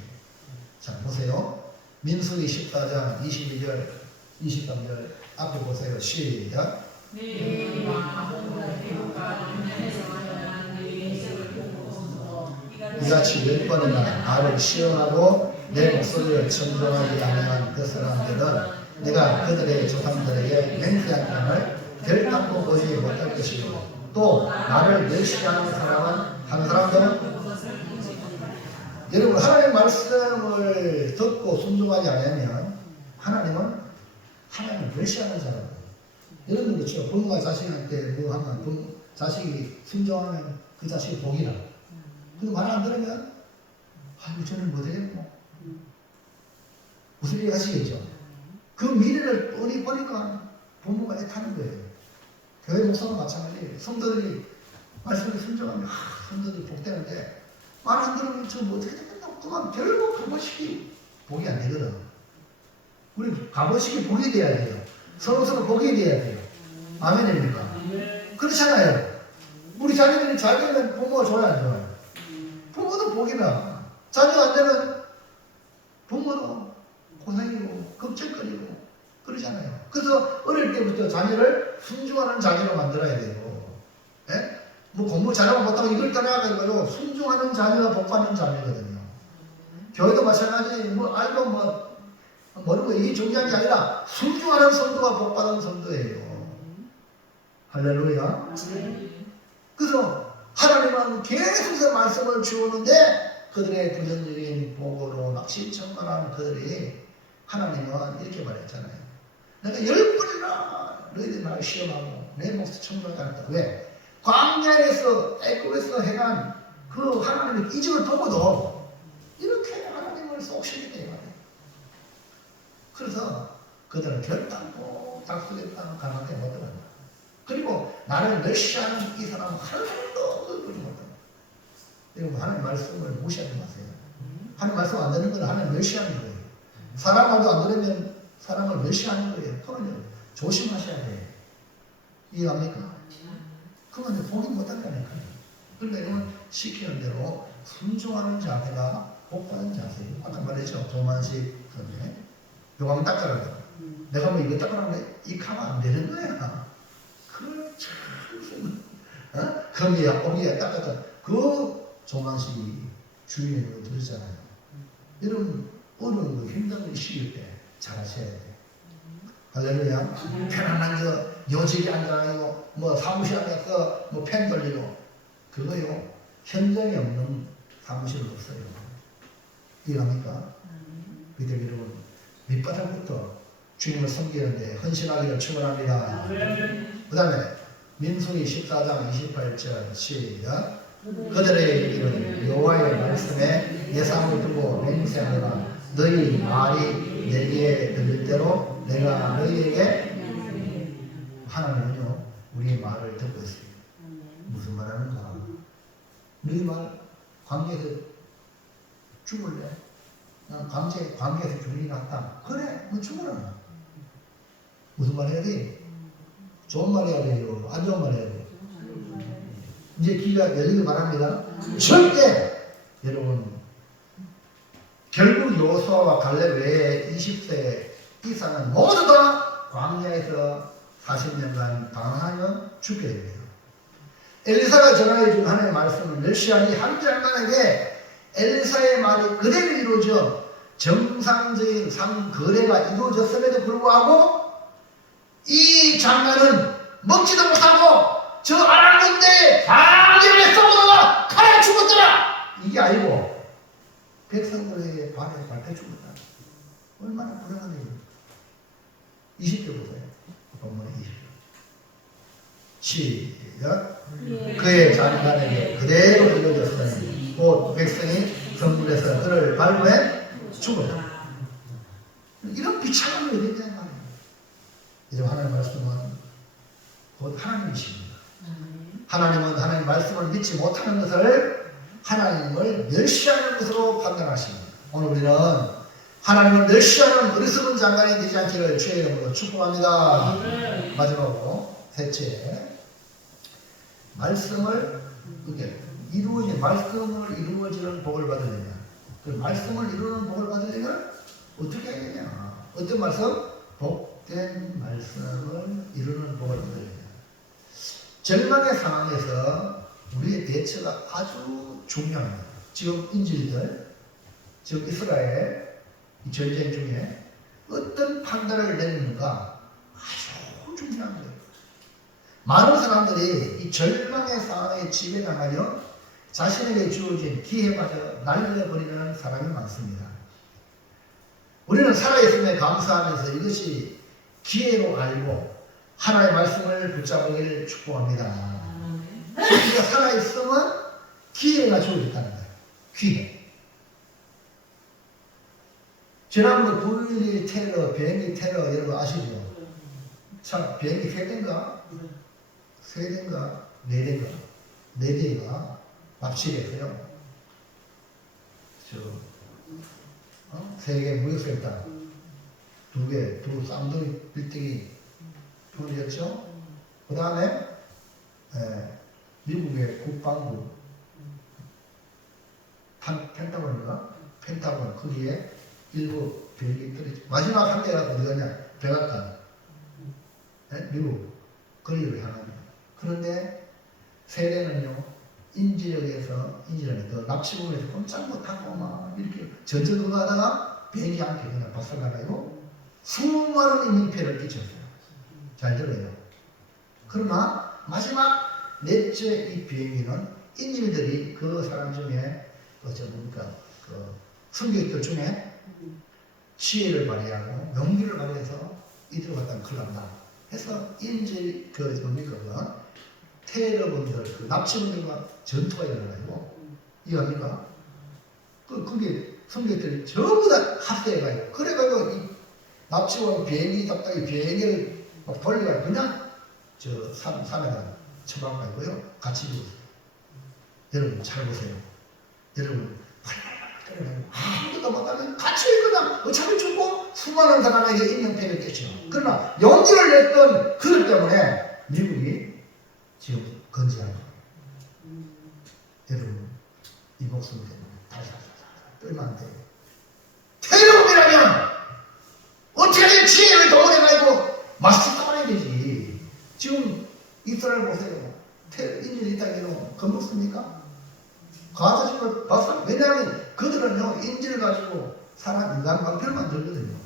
자, 보세요. 민수기 14장 22절 23절 앞에 보세요. 시작. 네 마음과 대우가 이같이 10번이나 나를 시험하고 내 목소리를 청종하지 아니한 그 사람들은 내가 그들의 조상들에게 맹세한 땅을 결단코 보지 못할 것이고 또 나를 멸시하는 사람은 한 사람도 여러분 하나님의 말씀을 듣고 순종하지 않으면 하나님은 하나님을 멸시하는 사람. 여러분 그렇죠. 부모가 자식한테 뭐 하면 자식이 순종하면 그 자식이 복이라. 근데 말 안 들으면 아이고 저는 못하겠고 무슨 얘기 하시겠죠. 그 미래를 뻔히 보니까 부모가 애타는 거예요. 교회 목사도 마찬가지예요. 성도들이 말씀을 순종하면 성도들이 복되는데 말 안 들으면 저 뭐 어떻게 되겠나. 그만 결국 가보시기 복이 안 되거든. 우리 가보시기 복이 돼야 돼요. 서로서로 복이 돼야 돼요. 아멘입니까? 그렇잖아요. 우리 자녀들이 잘 되면 부모가 좋아요 안 좋아요? 부모도 복이나 자녀 안 되면 부모도 고생이고 걱정거리고 그러잖아요. 그래서 어릴 때부터 자녀를 순종하는 자녀로 만들어야 되고, 예? 뭐 공부 잘하고 못하고 이걸 떠나가지고 순종하는 자녀가 복받는 자녀거든요. 교회도 마찬가지. 뭐 알고 모르고 이게 중요한 게 아니라 순종하는 성도가 복받은 성도예요. 할렐루야. 그래서 하나님은 계속해서 말씀을 주었는데 그들의 부정적인 복으로 막 신청하는 그들이 하나님은 이렇게 말했잖아요. 내가 10번이나 너희들 나를 시험하고 내 몫을 청구하겠다. 왜? 광야에서 애굽에서 행한 그 하나님의 이적을 보고도 이렇게 하나님을 속시겠다. 그래서 그들은 결단코 약속의 땅을 가나안에 못 들어간다. 그리고 나를 멸시하는 이 사람은 하나님도 그걸 못한다. 여러분 하나님 말씀을 무시하지 마세요. 하나님 말씀 안 듣는 건 하나님 멸시하는 거예요. 사람 말도 안 들으면 사람을 멸시하는 거예요. 그러면 조심하셔야 돼요. 이해합니까? 그러면 복이 못한다니까요. 그러니까 이건 시키는 대로 순종하는 자세가 복받은 자세예요. 아까 말했죠. 조만식 선생. 요강 닦아라고. 내가 뭐 이거 닦아라는데 이 가면 안 되는 거야. 그렇죠. 금이야, 옥이야, 닦았다. 그 조만식이 주인의 걸 들었잖아요. 여러분, 어려운 거 힘든 거 시킬 때 잘하셔야 돼요. 할렐루야. 편안한 거, 요직에 앉아가지고, 뭐 사무실 안에서 뭐 펜 돌리고, 그거요. 현장에 없는 사무실은 없어요. 이해합니까? 그때 여러분, 밑바닥부터 주님을 섬기는데 헌신하기를 축원합니다. 그 다음에 민수기 14장 28절 시작. 그들의 얘기는 여호와의 말씀에 예상을 두고 맹세하노라. 너희 말이 내게 들릴 대로 내가 너희에게. 하나님은요 우리의 말을 듣고 있어요. 무슨 말 하는가? 너희 말 관계에서 죽을래? 난 관계에서 죽는 게 낫다. 그래, 뭐 죽어라. 무슨 말 해야 돼? 좋은 말 해야 돼요? 안 좋은 말 해야 돼요? 이제 귀가 열리길 바랍니다. 절대 여러분 결국 여호수아와 갈렙 외에 20세 이상은 모두 다 광야에서 40년간 방황하며 죽게 됩니다. 엘리사가 전하여 준 하나님의 말씀을 멸시하니 한 장관에게 엘리사의 말이 그대로 이루어져 정상적인 상거래가 이루어졌음에도 불구하고 이 장관은 먹지도 못하고 저 아랑군대에 방전에 쏘다가 칼에 죽었더라. 이게 아니고 백성들에게 발에 밟혀 죽었다. 얼마나 불안한 일이에요. 20절 보세요. 본문의 20절. 시작. 그의 장관에게 그대로 이루어졌으니 곧 백성이 성문에서 그를 밟음에 죽었다. 이런 비참한 일이 있다는 말이에요. 이제 하나님의 말씀은 곧 하나님이십니다. 하나님은 하나님 말씀을 믿지 못하는 것을 하나님을 멸시하는 것으로 판단하십니다. 오늘 우리는 하나님을 멸시하는 어리석은 장관이 되지 않기를 주의 이름으로 축복합니다. 마지막으로 셋째, 말씀을 이루어지는 복을 받으려면, 그 말씀을 이루는 복을 받으려면 어떻게 해야 되냐? 어떤 말씀? 복 헛된 말씀을 이루는 복을 얻어야 돼요. 절망의 상황에서 우리의 대처가 아주 중요합니다. 지금 인질들, 지금 이스라엘 이 전쟁 중에 어떤 판단을 내리는가 아주 중요한 거예요. 많은 사람들이 이 절망의 상황에 지배당하여 자신에게 주어진 기회마저 날려버리는 사람이 많습니다. 우리는 살아있음에 감사하면서 이것이 기회로 알고 하나님의 말씀을 붙잡으길 축복합니다. 우리가 살아있음은 기회가 주어졌다는 거예요. 기회. 지난번 9.11 테러, 비행기 테러 여러분 아시죠? 참 비행기 3대인가? 3대인가? 4대인가? 4대가 납치됐어요. 세계 무역센터 2개, 두 쌍둥이 빌딩이 부러졌죠? 그 다음에 미국의 국방부 펜타곤인가? 펜타곤 거기에 일부 비행기 떨어지 마지막 한 대가 어디 가냐? 백악관 미국 거리를 향합니다. 그런데 세대는요 인지역에서 그 납치범에서 꼼짝 못하고 막 이렇게 전전긍긍 하다가 비행기 함께 그냥 박살나가지고 수많은 인명피해를 끼쳤어요. 잘 들어요. 그러나 마지막 넷째 이 비행기는 인질들이 그 사람 중에 그 승객들 중에 지혜를 발휘하고 용기를 발휘해서 이들을 갖다가 큰일 난다 해서 인질 테러범들, 그 납치범들과 전투가 일어나고 이해합니까? 그게 승객들이 전부 다 합세해가지고 그래가지고 이 납치범 비행기 잡다가 비행기를 막 돌려가지고 그냥 산에다 처박아가지고요 같이 죽었어요. 여러분 잘 보세요. 여러분 아무것도 못하면 같이 그냥 어차피 죽고 수많은 사람에게 인명피해를 끼쳐. 그러나 용기를 냈던 그들 때문에 미국이 지금 건재한 거예요. 여러분 이 목숨 때문에 달달달달 떨면 안 돼요. 테러범이라면 어떻게든 지혜를 동원해가지고 맛있게 떠나야 되지. 지금 이스라엘 보세요. 인질이 있다기는 겁먹습니까? 가자식을 봤어. 왜냐하면 그들은요 인질 가지고 사람 인간 방패를 만들거든요.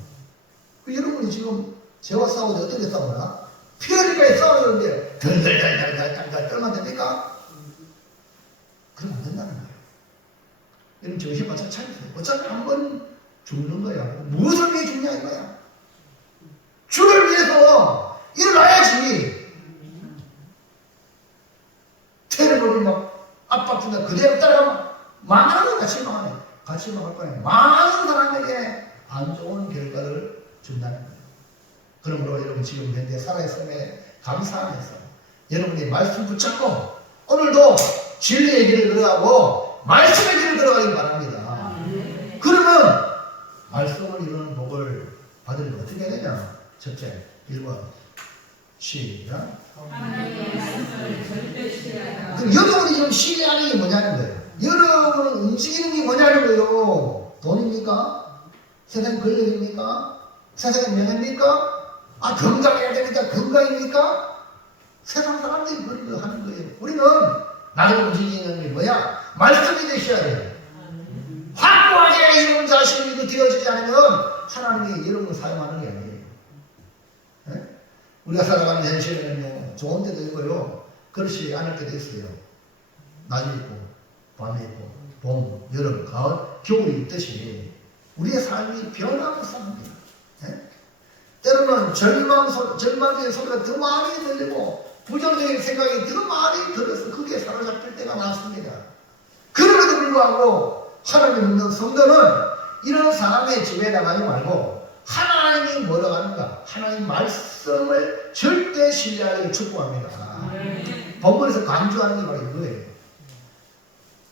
여러분이 지금 저와 싸우는데 어떻게 싸우나? 피 흘리니까 싸우는데 덜덜덜덜덜 떨면 됩니까? 그러면 안 된다는 거예요. 여러분 정신 바짝 차리세요. 어차피 한 번 죽는 거야. 무엇을 위해 죽냐 이거야. 주를 위해서 일어나야지. 테러범이 막 압박준다 그대로 따라가면 망하는 거 같이 망하네. 같이 망할 거야. 많은 사람에게 안 좋은 결과를 준다는 거예요. 그러므로 여러분 지금 현재 살아있음에 감사하면서 여러분이 말씀 붙잡고 오늘도 진리의 길을 들어가고 말씀의 길을 들어가기 바랍니다. 그러면 말씀을 이루는 복을 받으려면 어떻게 해야 되냐? 첫째, 1번 시작. 하나님의 말씀을 절대 신뢰하라. 그럼 여러분이 지금 신뢰하는 게 뭐냐는 거예요. 여러분은 움직이는 게 뭐냐는 거예요. 돈입니까? 세상 권력입니까? 세상의 명예입니까? 건강해야 됩니까? 건강입니까? 세상 사람들이 그런 거 하는 거예요. 우리는 나를 움직이는 게 뭐야? 말씀이 되셔야 돼요. 확고하게 여러분 자신이 되어지지 않으면 하나님이 여러분을 사용하는 게 아니에요. 네? 우리가 살아가는 현실에는요, 좋은 때도 있고요, 그렇지 않을 때도 있어요. 낮이 있고, 밤이 있고, 봄, 여름, 가을, 겨울이 있듯이 우리의 삶이 변하고 삽니다. 네? 때로는 절망적인 소리가 더 많이 들리고 부정적인 생각이 더 많이 들어서 그게 사로잡힐 때가 많습니다. 그럼에도 불구하고 하나님 믿는 성도는 이런 상황에 지배당하지 말고 하나님이 뭐라고 하는가? 하나님 말씀을 절대 신뢰하기를 축복합니다. 본문에서 강조하는 게 바로 이거예요.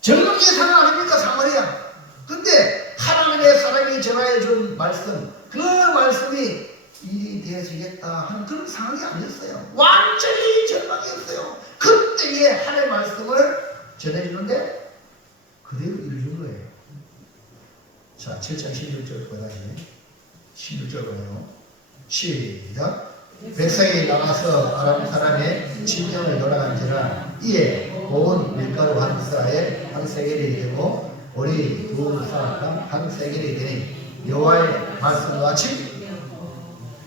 절망의 상황 아닙니까? 사마리아. 근데 하나님의 사람이 전하여 준 말씀, 그 말씀이 일이 되어지겠다 하는 그런 상황이 아니었어요. 완전히 절망이었어요. 그때에 하나님의 말씀을 전해주는데 그대로 이루는 거예요. 자, 7장 16절 다시 16절 봐요. 시작. 백성이 나가서 아람 사람의 진영을 돌아간지라 이에 고운 밀가루 한 쌀에 한 세겔이 되고 오리 두 쌀당 한 세겔이 되니 여호와의 말씀과 같이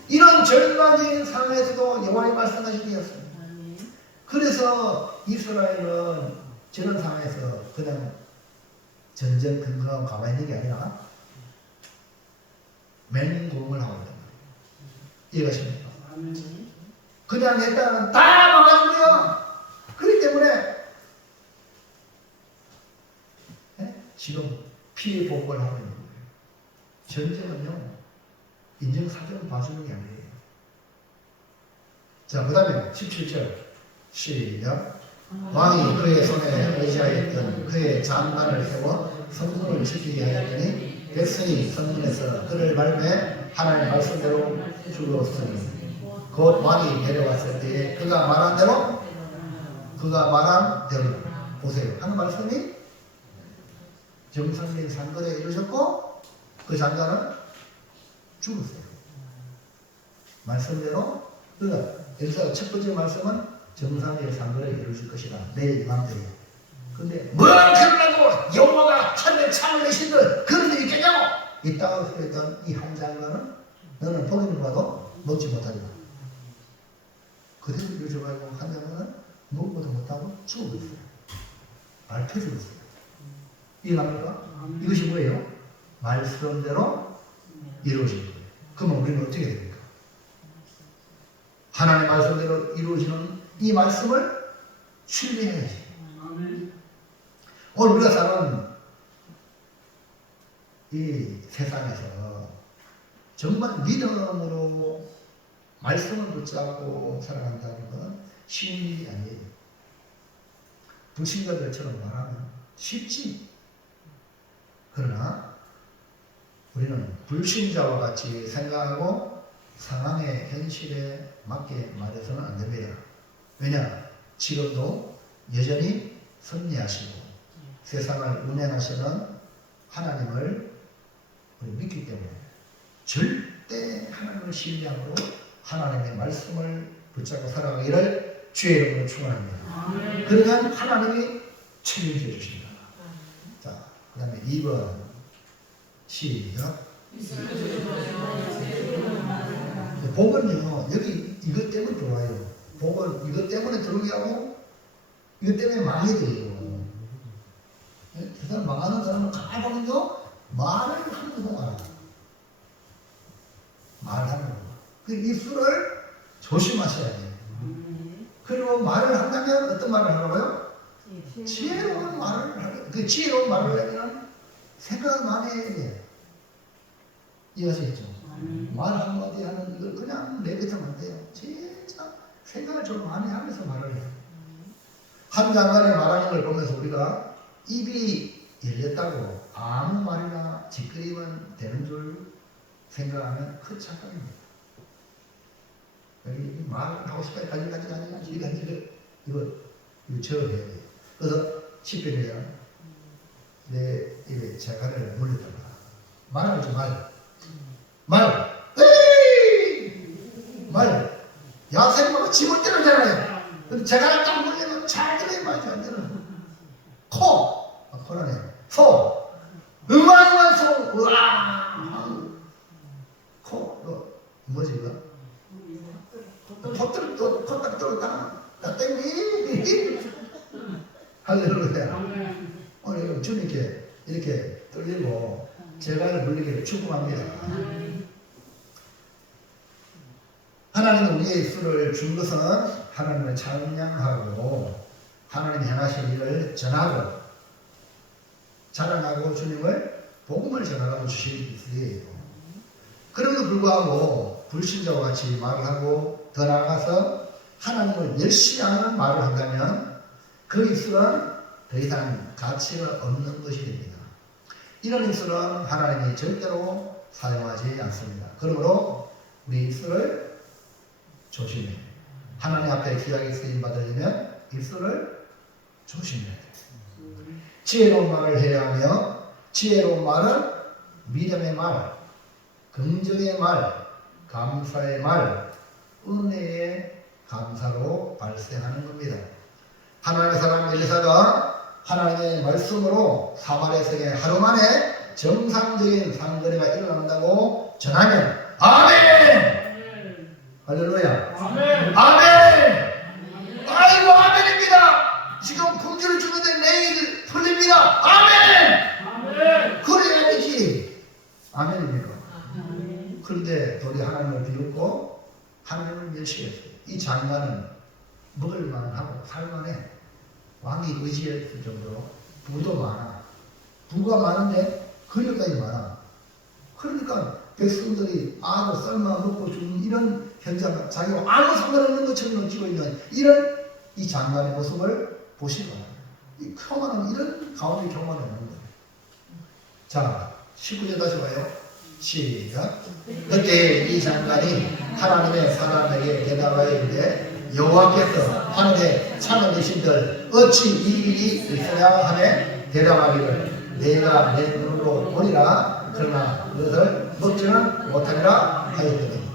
이런 절망적인 상황에서도 여호와의 말씀하시 되었습니다. 그래서 이스라엘은 저런 상황에서 그냥 전전 근거하고 가만히 있는 게 아니라 맹공을 하고 있단 말이에요. 이해가십니까? 그냥 했다는 다 망하는 거야. 그렇기 때문에 지금 피해 복구를 하고 있는 거예요. 전쟁은요, 인정사정 봐주는 게 아니에요. 자, 그 다음에 17절 시작. 왕이 그의 손에 의지하였던 그의 장관을 세워 성문을 지키게 하였더니 백성이 성문에서 그를 밟에 하나님의 말씀대로 죽었으니 곧 왕이 내려왔을 때에 그가 말한 대로 보세요. 하는 말씀이 정상적인 상거에 이루어졌고 그 장관은 죽었어요. 말씀대로 그러니까 여기서 첫 번째 말씀은 정상적인 상거에 이루어질 것이다. 내일 이맘때에. 근데 뭘 그러려고 여호와가 하늘에 창을 내신들 그런 일이 있겠냐고 이따가 그랬던 이 한 장관은 너는 보기는 봐도 먹지 못하리라. 그대로 이루어져가지고 한 장관은 먹고도 못하고 죽어버렸어요. 앓혀 죽었어요. 이해갑니까? 이것이 뭐예요? 말씀대로 이루어진 거예요. 그러면 우리는 어떻게 됩니까? 하나님의 말씀대로 이루어지는 이 말씀을 신뢰해야지. 오늘 우리가 사는 이 세상에서 정말 믿음으로 말씀을 붙잡고 살아간다는 것은 쉬운 일이 아니에요. 불신자들처럼 말하면 쉽지. 그러나 우리는 불신자와 같이 생각하고 상황의 현실에 맞게 말해서는 안 됩니다. 왜냐? 지금도 여전히 섭리하시고 세상을 운행하시는 하나님을 우리 믿기 때문에 절대 하나님을 신뢰함으로 하나님의 말씀을 붙잡고 살아가기를 주의 이름으로 축원합니다. 그러면 하나님이 책임져 주십니다. 자, 그 다음에 2번 시작. 복은요, 여기 이것 때문에 들어와요. 복은 이것 때문에 들어오게 하고 이것 때문에 망이 돼요. 그 사람 망하는 사람은 가만히 보면요 말을 하는 동안 말하는 거. 그 입술을 조심하셔야 돼요. 그리고 말을 한다면 어떤 말을 하라고요? 지혜로운 말을 하고 그 지혜로운 말을 하려면 생각을 많이 해야 돼요. 이해하시겠죠? 말 한마디 하는 이걸 그냥 내뱉으면 안 돼요. 진짜 생각을 좀 많이 하면서 말을 해요. 한 장관이 말하는 걸 보면서 우리가 입이 열렸다고 아무 말이나 짓거리면 되는 줄 생각하면 큰 착각입니다. 여기 말하고 싶어요. 이거 적어야 돼요. 그래서 시편에 내 입에 재간을 물렸다. 말하지 말. 야생마가 집을 때리잖아요. 재간을 딱 물리면 잘 들어야 말이죠. 안 되는. 코라네. 소. 음악만 소. 으아. 코. 뭐지 이거? 콧대를 또 콧대를 또 땡기. 할렐루야. 오늘 주님께 이렇게 떨리고 재간을 물리기를 축복합니다. 하나님은 우리의 입술을 준 것은 하나님을 찬양하고 하나님 행하신 일을 전하고 자랑하고 주님을 복음을 전하라고 주신 입술이에요. 그럼에도 불구하고 불신자와 같이 말을 하고 더 나아가서 하나님을 열심히 하는 말을 한다면 그 입술은 더 이상 가치가 없는 것이 됩니다. 이런 입술은 하나님이 절대로 사용하지 않습니다. 그러므로 우리 입술을 조심해야 돼요. 하나님 앞에 귀하게 쓰임 받으려면 입술을 조심해야 돼요. 지혜로운 말을 해야 하며 지혜로운 말은 믿음의 말, 긍정의 말, 감사의 말, 은혜의 감사로 발생하는 겁니다. 하나님의 사람 엘리사가 하나님의 말씀으로 사마리아 성에 하루 만에 정상적인 상거래가 일어난다고 전하면 아멘! 할렐루야! 아멘. 아멘! 아이고 아멘입니다! 지금 금주를 주는데 내일 풀립니다! 아멘! 아멘. 그래야지 아멘입니까? 아멘. 그런데 도리 하나님을 비웃고 하나님을 멸시했어요. 이 장관은 먹을만하고 살만해. 왕이 의지했을 정도로 부도 많아. 부가 많은데 근력까지 많아. 그러니까 백성들이 아도 썰마 먹고 죽는 이런 현장, 자기가 아무 상관없는 것처럼 느끼고 있는 이런 이 장관의 모습을 보시기 바랍니다. 이 교만은 이런 가운데 교만이 없는 거예요. 자, 19절 다시 봐요. 시작. 그때 이 장관이 하나님의 사람에게 대답하여 이르되 여호와께서 하늘에 창조되신들 어찌 이 일이 있으랴 하며 대답하기를 내가 내 눈으로 보리라 그러나 그것을 먹지는 못하리라 하였더니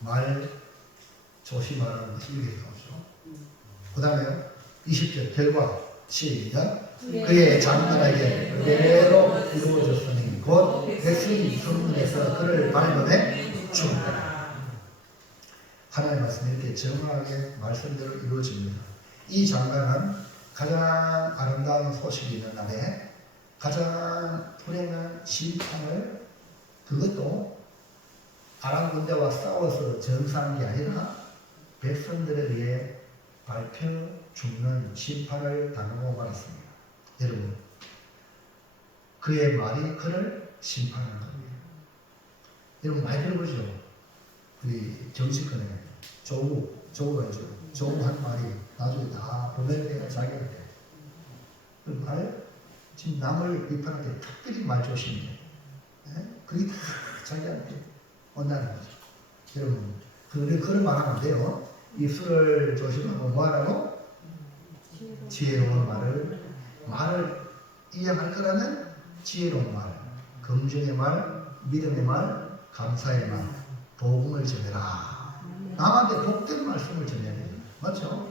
말 조심하라는 것이 이렇게 나오죠. 그 다음에 20절 결과 시작. 그의 장관에게 그대로 이루어졌으니 곧 백성이 성문에서 그를 밟음에 죽는다. 하나님의 말씀이 이렇게 정확하게 말씀대로 이루어집니다. 이 장관은 가장 아름다운 소식이 있는 날에 가장 불행한 심판을 그것도 아람 군대와 싸워서 전사한 게 아니라 백성들에 의해 밟혀 죽는 심판을 당하고 말았습니다. 여러분, 그의 말이 그를 심판하는 겁니다. 여러분 많이 들어보죠? 우리 정치권에 조우가 있죠. 조우 한 말이 나중에 다 보면돼야 자기가 돼. 그 말, 지금 남을 비판할 때 특별히 말 조심해. 그게 다 자기한테 온다는 거죠. 여러분, 그런 말 하면 안 돼요. 입술을 조심하고 뭐 하라고? 지혜로운 말을 이해할 거라면 지혜로운 말, 긍정의 말, 믿음의 말, 감사의 말, 복음을 전해라. 남한테 복된 말씀을 전해야 돼요. 맞죠?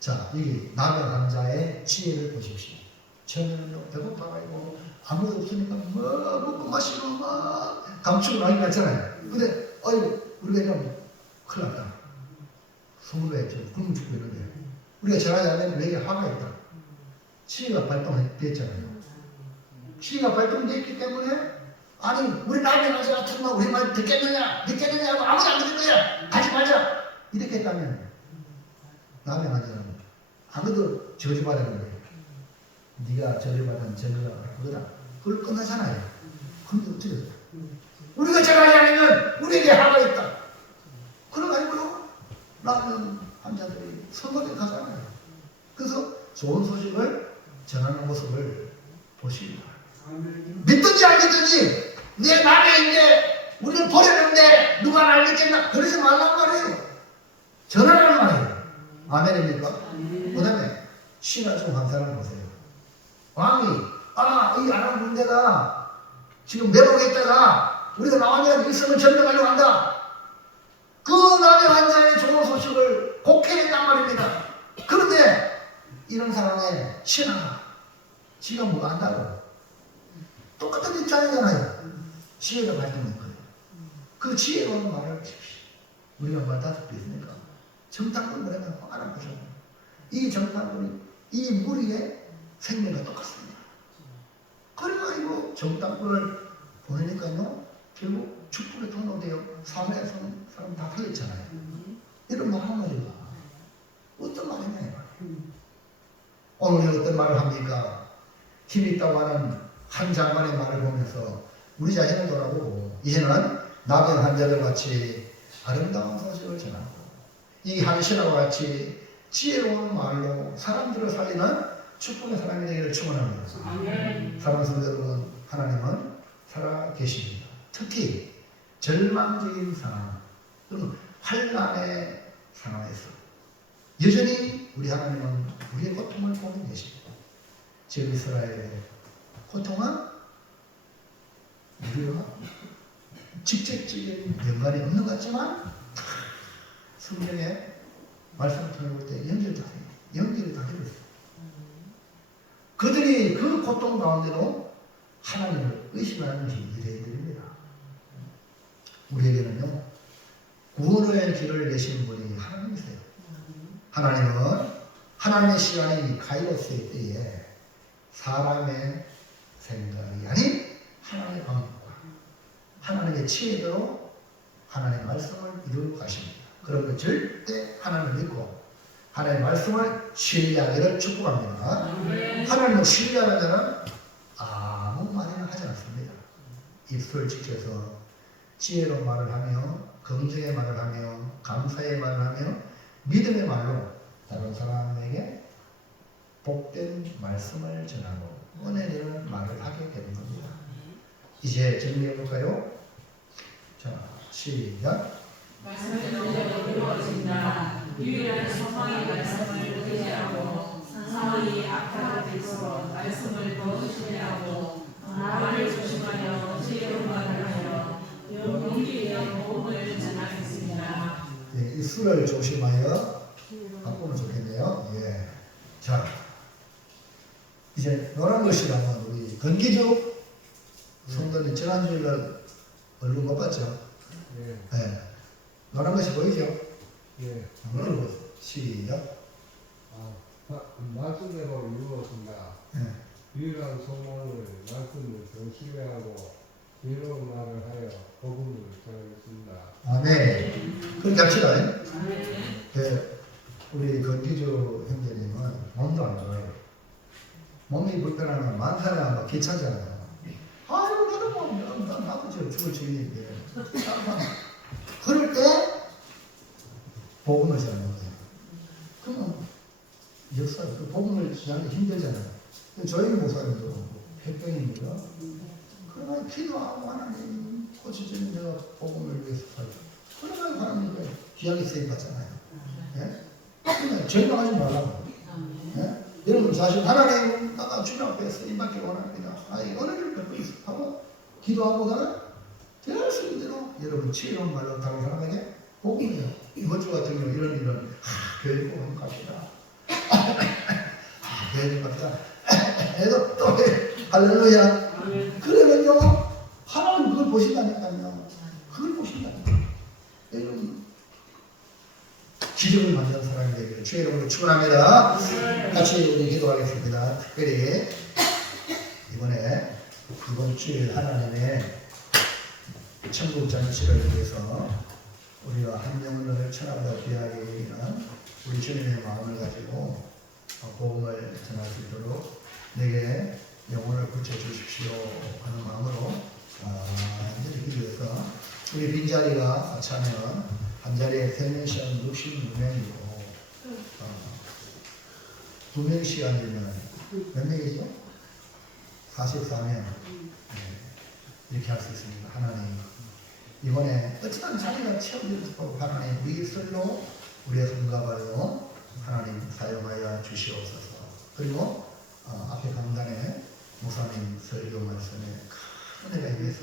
자, 여기 나병 자의 지혜를 보십시오. 저는 배고파가지고 아무도 없으니까 뭐 먹고 마시고 막 감추고 난리 났잖아요. 근데 우리가 이러면 큰일 났다. 소문에 좀 굶어 죽고 있는데 우리가 전하지 않으면 내게 화가 있다. 치의가 발동됐잖아요. 치의가 발동됐기 때문에 아니 우리 남의 가지 같은 거 우리 말 듣겠느냐 하고 아무도 안 듣는 거야. 가지 말자. 이렇게 했다면 남의 가지는 아무도 저주받는 거예요. 네가 저주받은 저주가 그거다. 그걸 끝나잖아요. 그런데 어떻게 됐다. 우리가 전하지 않으면 우리에게 화가 있다. 그래가지고 라면 환자들이 선거에 가잖아요. 그래서 좋은 소식을 전하는 모습을 보시기 바랍니다. 믿든지 안 믿든지 내 남의 우리를 버렸는데 누가 날 믿겠나 그러지 말란 말이에요. 전하라는 말이에요. 아멘입니까? 그 다음에 신화 중 한 사람 보세요. 왕이 이 아람 군대가 지금 매복에 있다가 우리가 나오면 일성을 점령하려고 한다. 그 남의 환자의 좋은 소식을 곡해낸단 말입니다. 그런데 이런 상황에 신하가 지가 뭐 안다고 똑같은 입장이잖아요. 지혜가 발동된 거예요. 그 지혜로운 말을 하십시오. 우리가 말 5개 있으니까 정탐꾼 보내면 알아보셔요. 이 정탐꾼이 이 무리의 생명과 똑같습니다. 그래가지고 정탐꾼을 보내니까요 결국 축복의 통로되어 사마리아 사람 다 틀렸잖아요. 이런 말 하는 말이야. 어떤 말이냐. 오늘 어떤 말을 합니까? 힘이 있다고 하는 한 장관의 말을 보면서 우리 자신을 돌아보고 이제는 나병 환자들 같이 아름다운 소식을 전하고 이 한신하와 같이 지혜로운 말로 사람들을 살리는 축복의 사람이 되기를 축원합니다. 사랑하는 성도 여러분, 하나님은 살아 계십니다. 특히 절망적인 상황 또는 환난의 상황에서 여전히 우리 하나님은 우리의 고통을 보고 계십니다. 지금 이스라엘의 고통은 우리가 직접적인 연관이 없는 것 같지만 성경에 말씀을 통해 볼 때 연결이 다 되어 있어요. 그들이 그 고통 가운데도 하나님을 의심하는 유대인들입니다. 우리에게는요, 구원의 길을 내시는 분이 하나님이세요. 하나님은 하나님의 시간이 카이로스의 때에 사람의 생각이 아닌 하나님의 방법과 하나님의 지혜대로 하나님의 말씀을 이루고 가십니다. 그러므로 절대 하나님을 믿고 하나님의 말씀을 신뢰하기를 축복합니다. 하나님을 신뢰하는 자는 아무 말이나 하지 않습니다. 입술을 지켜서 지혜로 말을 하며 긍정의 말을 하며 감사의 말을 하며 믿음의 말로 다른 사람에게 복된 말씀을 전하고 은혜 되는 말을 하게 되는 겁니다. 이제 정리해 볼까요? 자, 시작. 말씀대로 이루어진다. 유일한 소망의 말씀을 의지하고 상황이 악화될수록 말씀을 더 신뢰하고 말을 조심하여 지혜로운 말을 하여 용기에 복음을 전하겠습니다. 예, 이 수를 조심하여 바꾸면 좋겠네요. 예. 자, 이제 노란 것이라면 우리 건기주 성도님 지난주일날 얼른 못 봤죠? 예, 예. 노란 것이 보이죠? 예. 한번 읽어보세요. 시작. 말씀대로 이루어진다. 예. 유일한 소망을 말씀을 전신뢰하고 지혜로운 말을 하여 복음을 전하겠습니다. 아멘. 그렇게 합시다. 예. 우리 건기주 형제님은 몸도 안 좋아요. 몸이 불편하면 만사나 막 귀찮잖아요. 아유, 나도 뭐, 나도 저 죽을 주인인데. 그럴 때 복음을 전하는 거예요. 그러면 역사, 그 복음을 전하기 힘들잖아요. 저희 목사님도 폐병입니다. 그러나 기도하고 하나님 고치주님 내가 복음을 위해서 살고 그러나 하나님께 귀하게 쓰임받잖아요. 예? 그냥 절망하지 말라고. 예? 여러분 사실 하나님 나가 주님 앞에 쓰임받기 원합니다. 이 은혜를 받고 있어 하고 기도하고는 대할 수 있는 대로 여러분 지혜로운 말로 다른 사람에게 복음이에요. 이번 주 같은 경우 이런 교회 복음 갑시다. 교회 갑시다. 애도 또 할렐루야. 그러면요 하나님 그걸 보신다니까요. 그걸 보신다니까. 여러분 기적을 만든 사람이 되기를 주의 이름으로 축원합니다. 같이 우리 기도하겠습니다. 특별히 이번 주일 하나님의 천국 잔치를 위해서 우리가 한 영혼을 천하보다 귀하게 여기는 우리 주님의 마음을 가지고 복음을 전할 수 있도록 내게 영혼을 붙여주십시오 하는 마음으로 이렇게 위해서 우리 빈자리가 차면 한 자리에 3명씩 66명이고 2명씩 앉으면 몇 명이죠? 44명. 이렇게 할 수 있습니다. 하나님 이번에 어쨌든 자리가 채워지고 하나님 우리 입술로 우리의 성갑하여 하나님 사용하여 주시옵소서. 그리고 앞에 강단에 목사님 설교 말씀에 큰 은혜가 임해서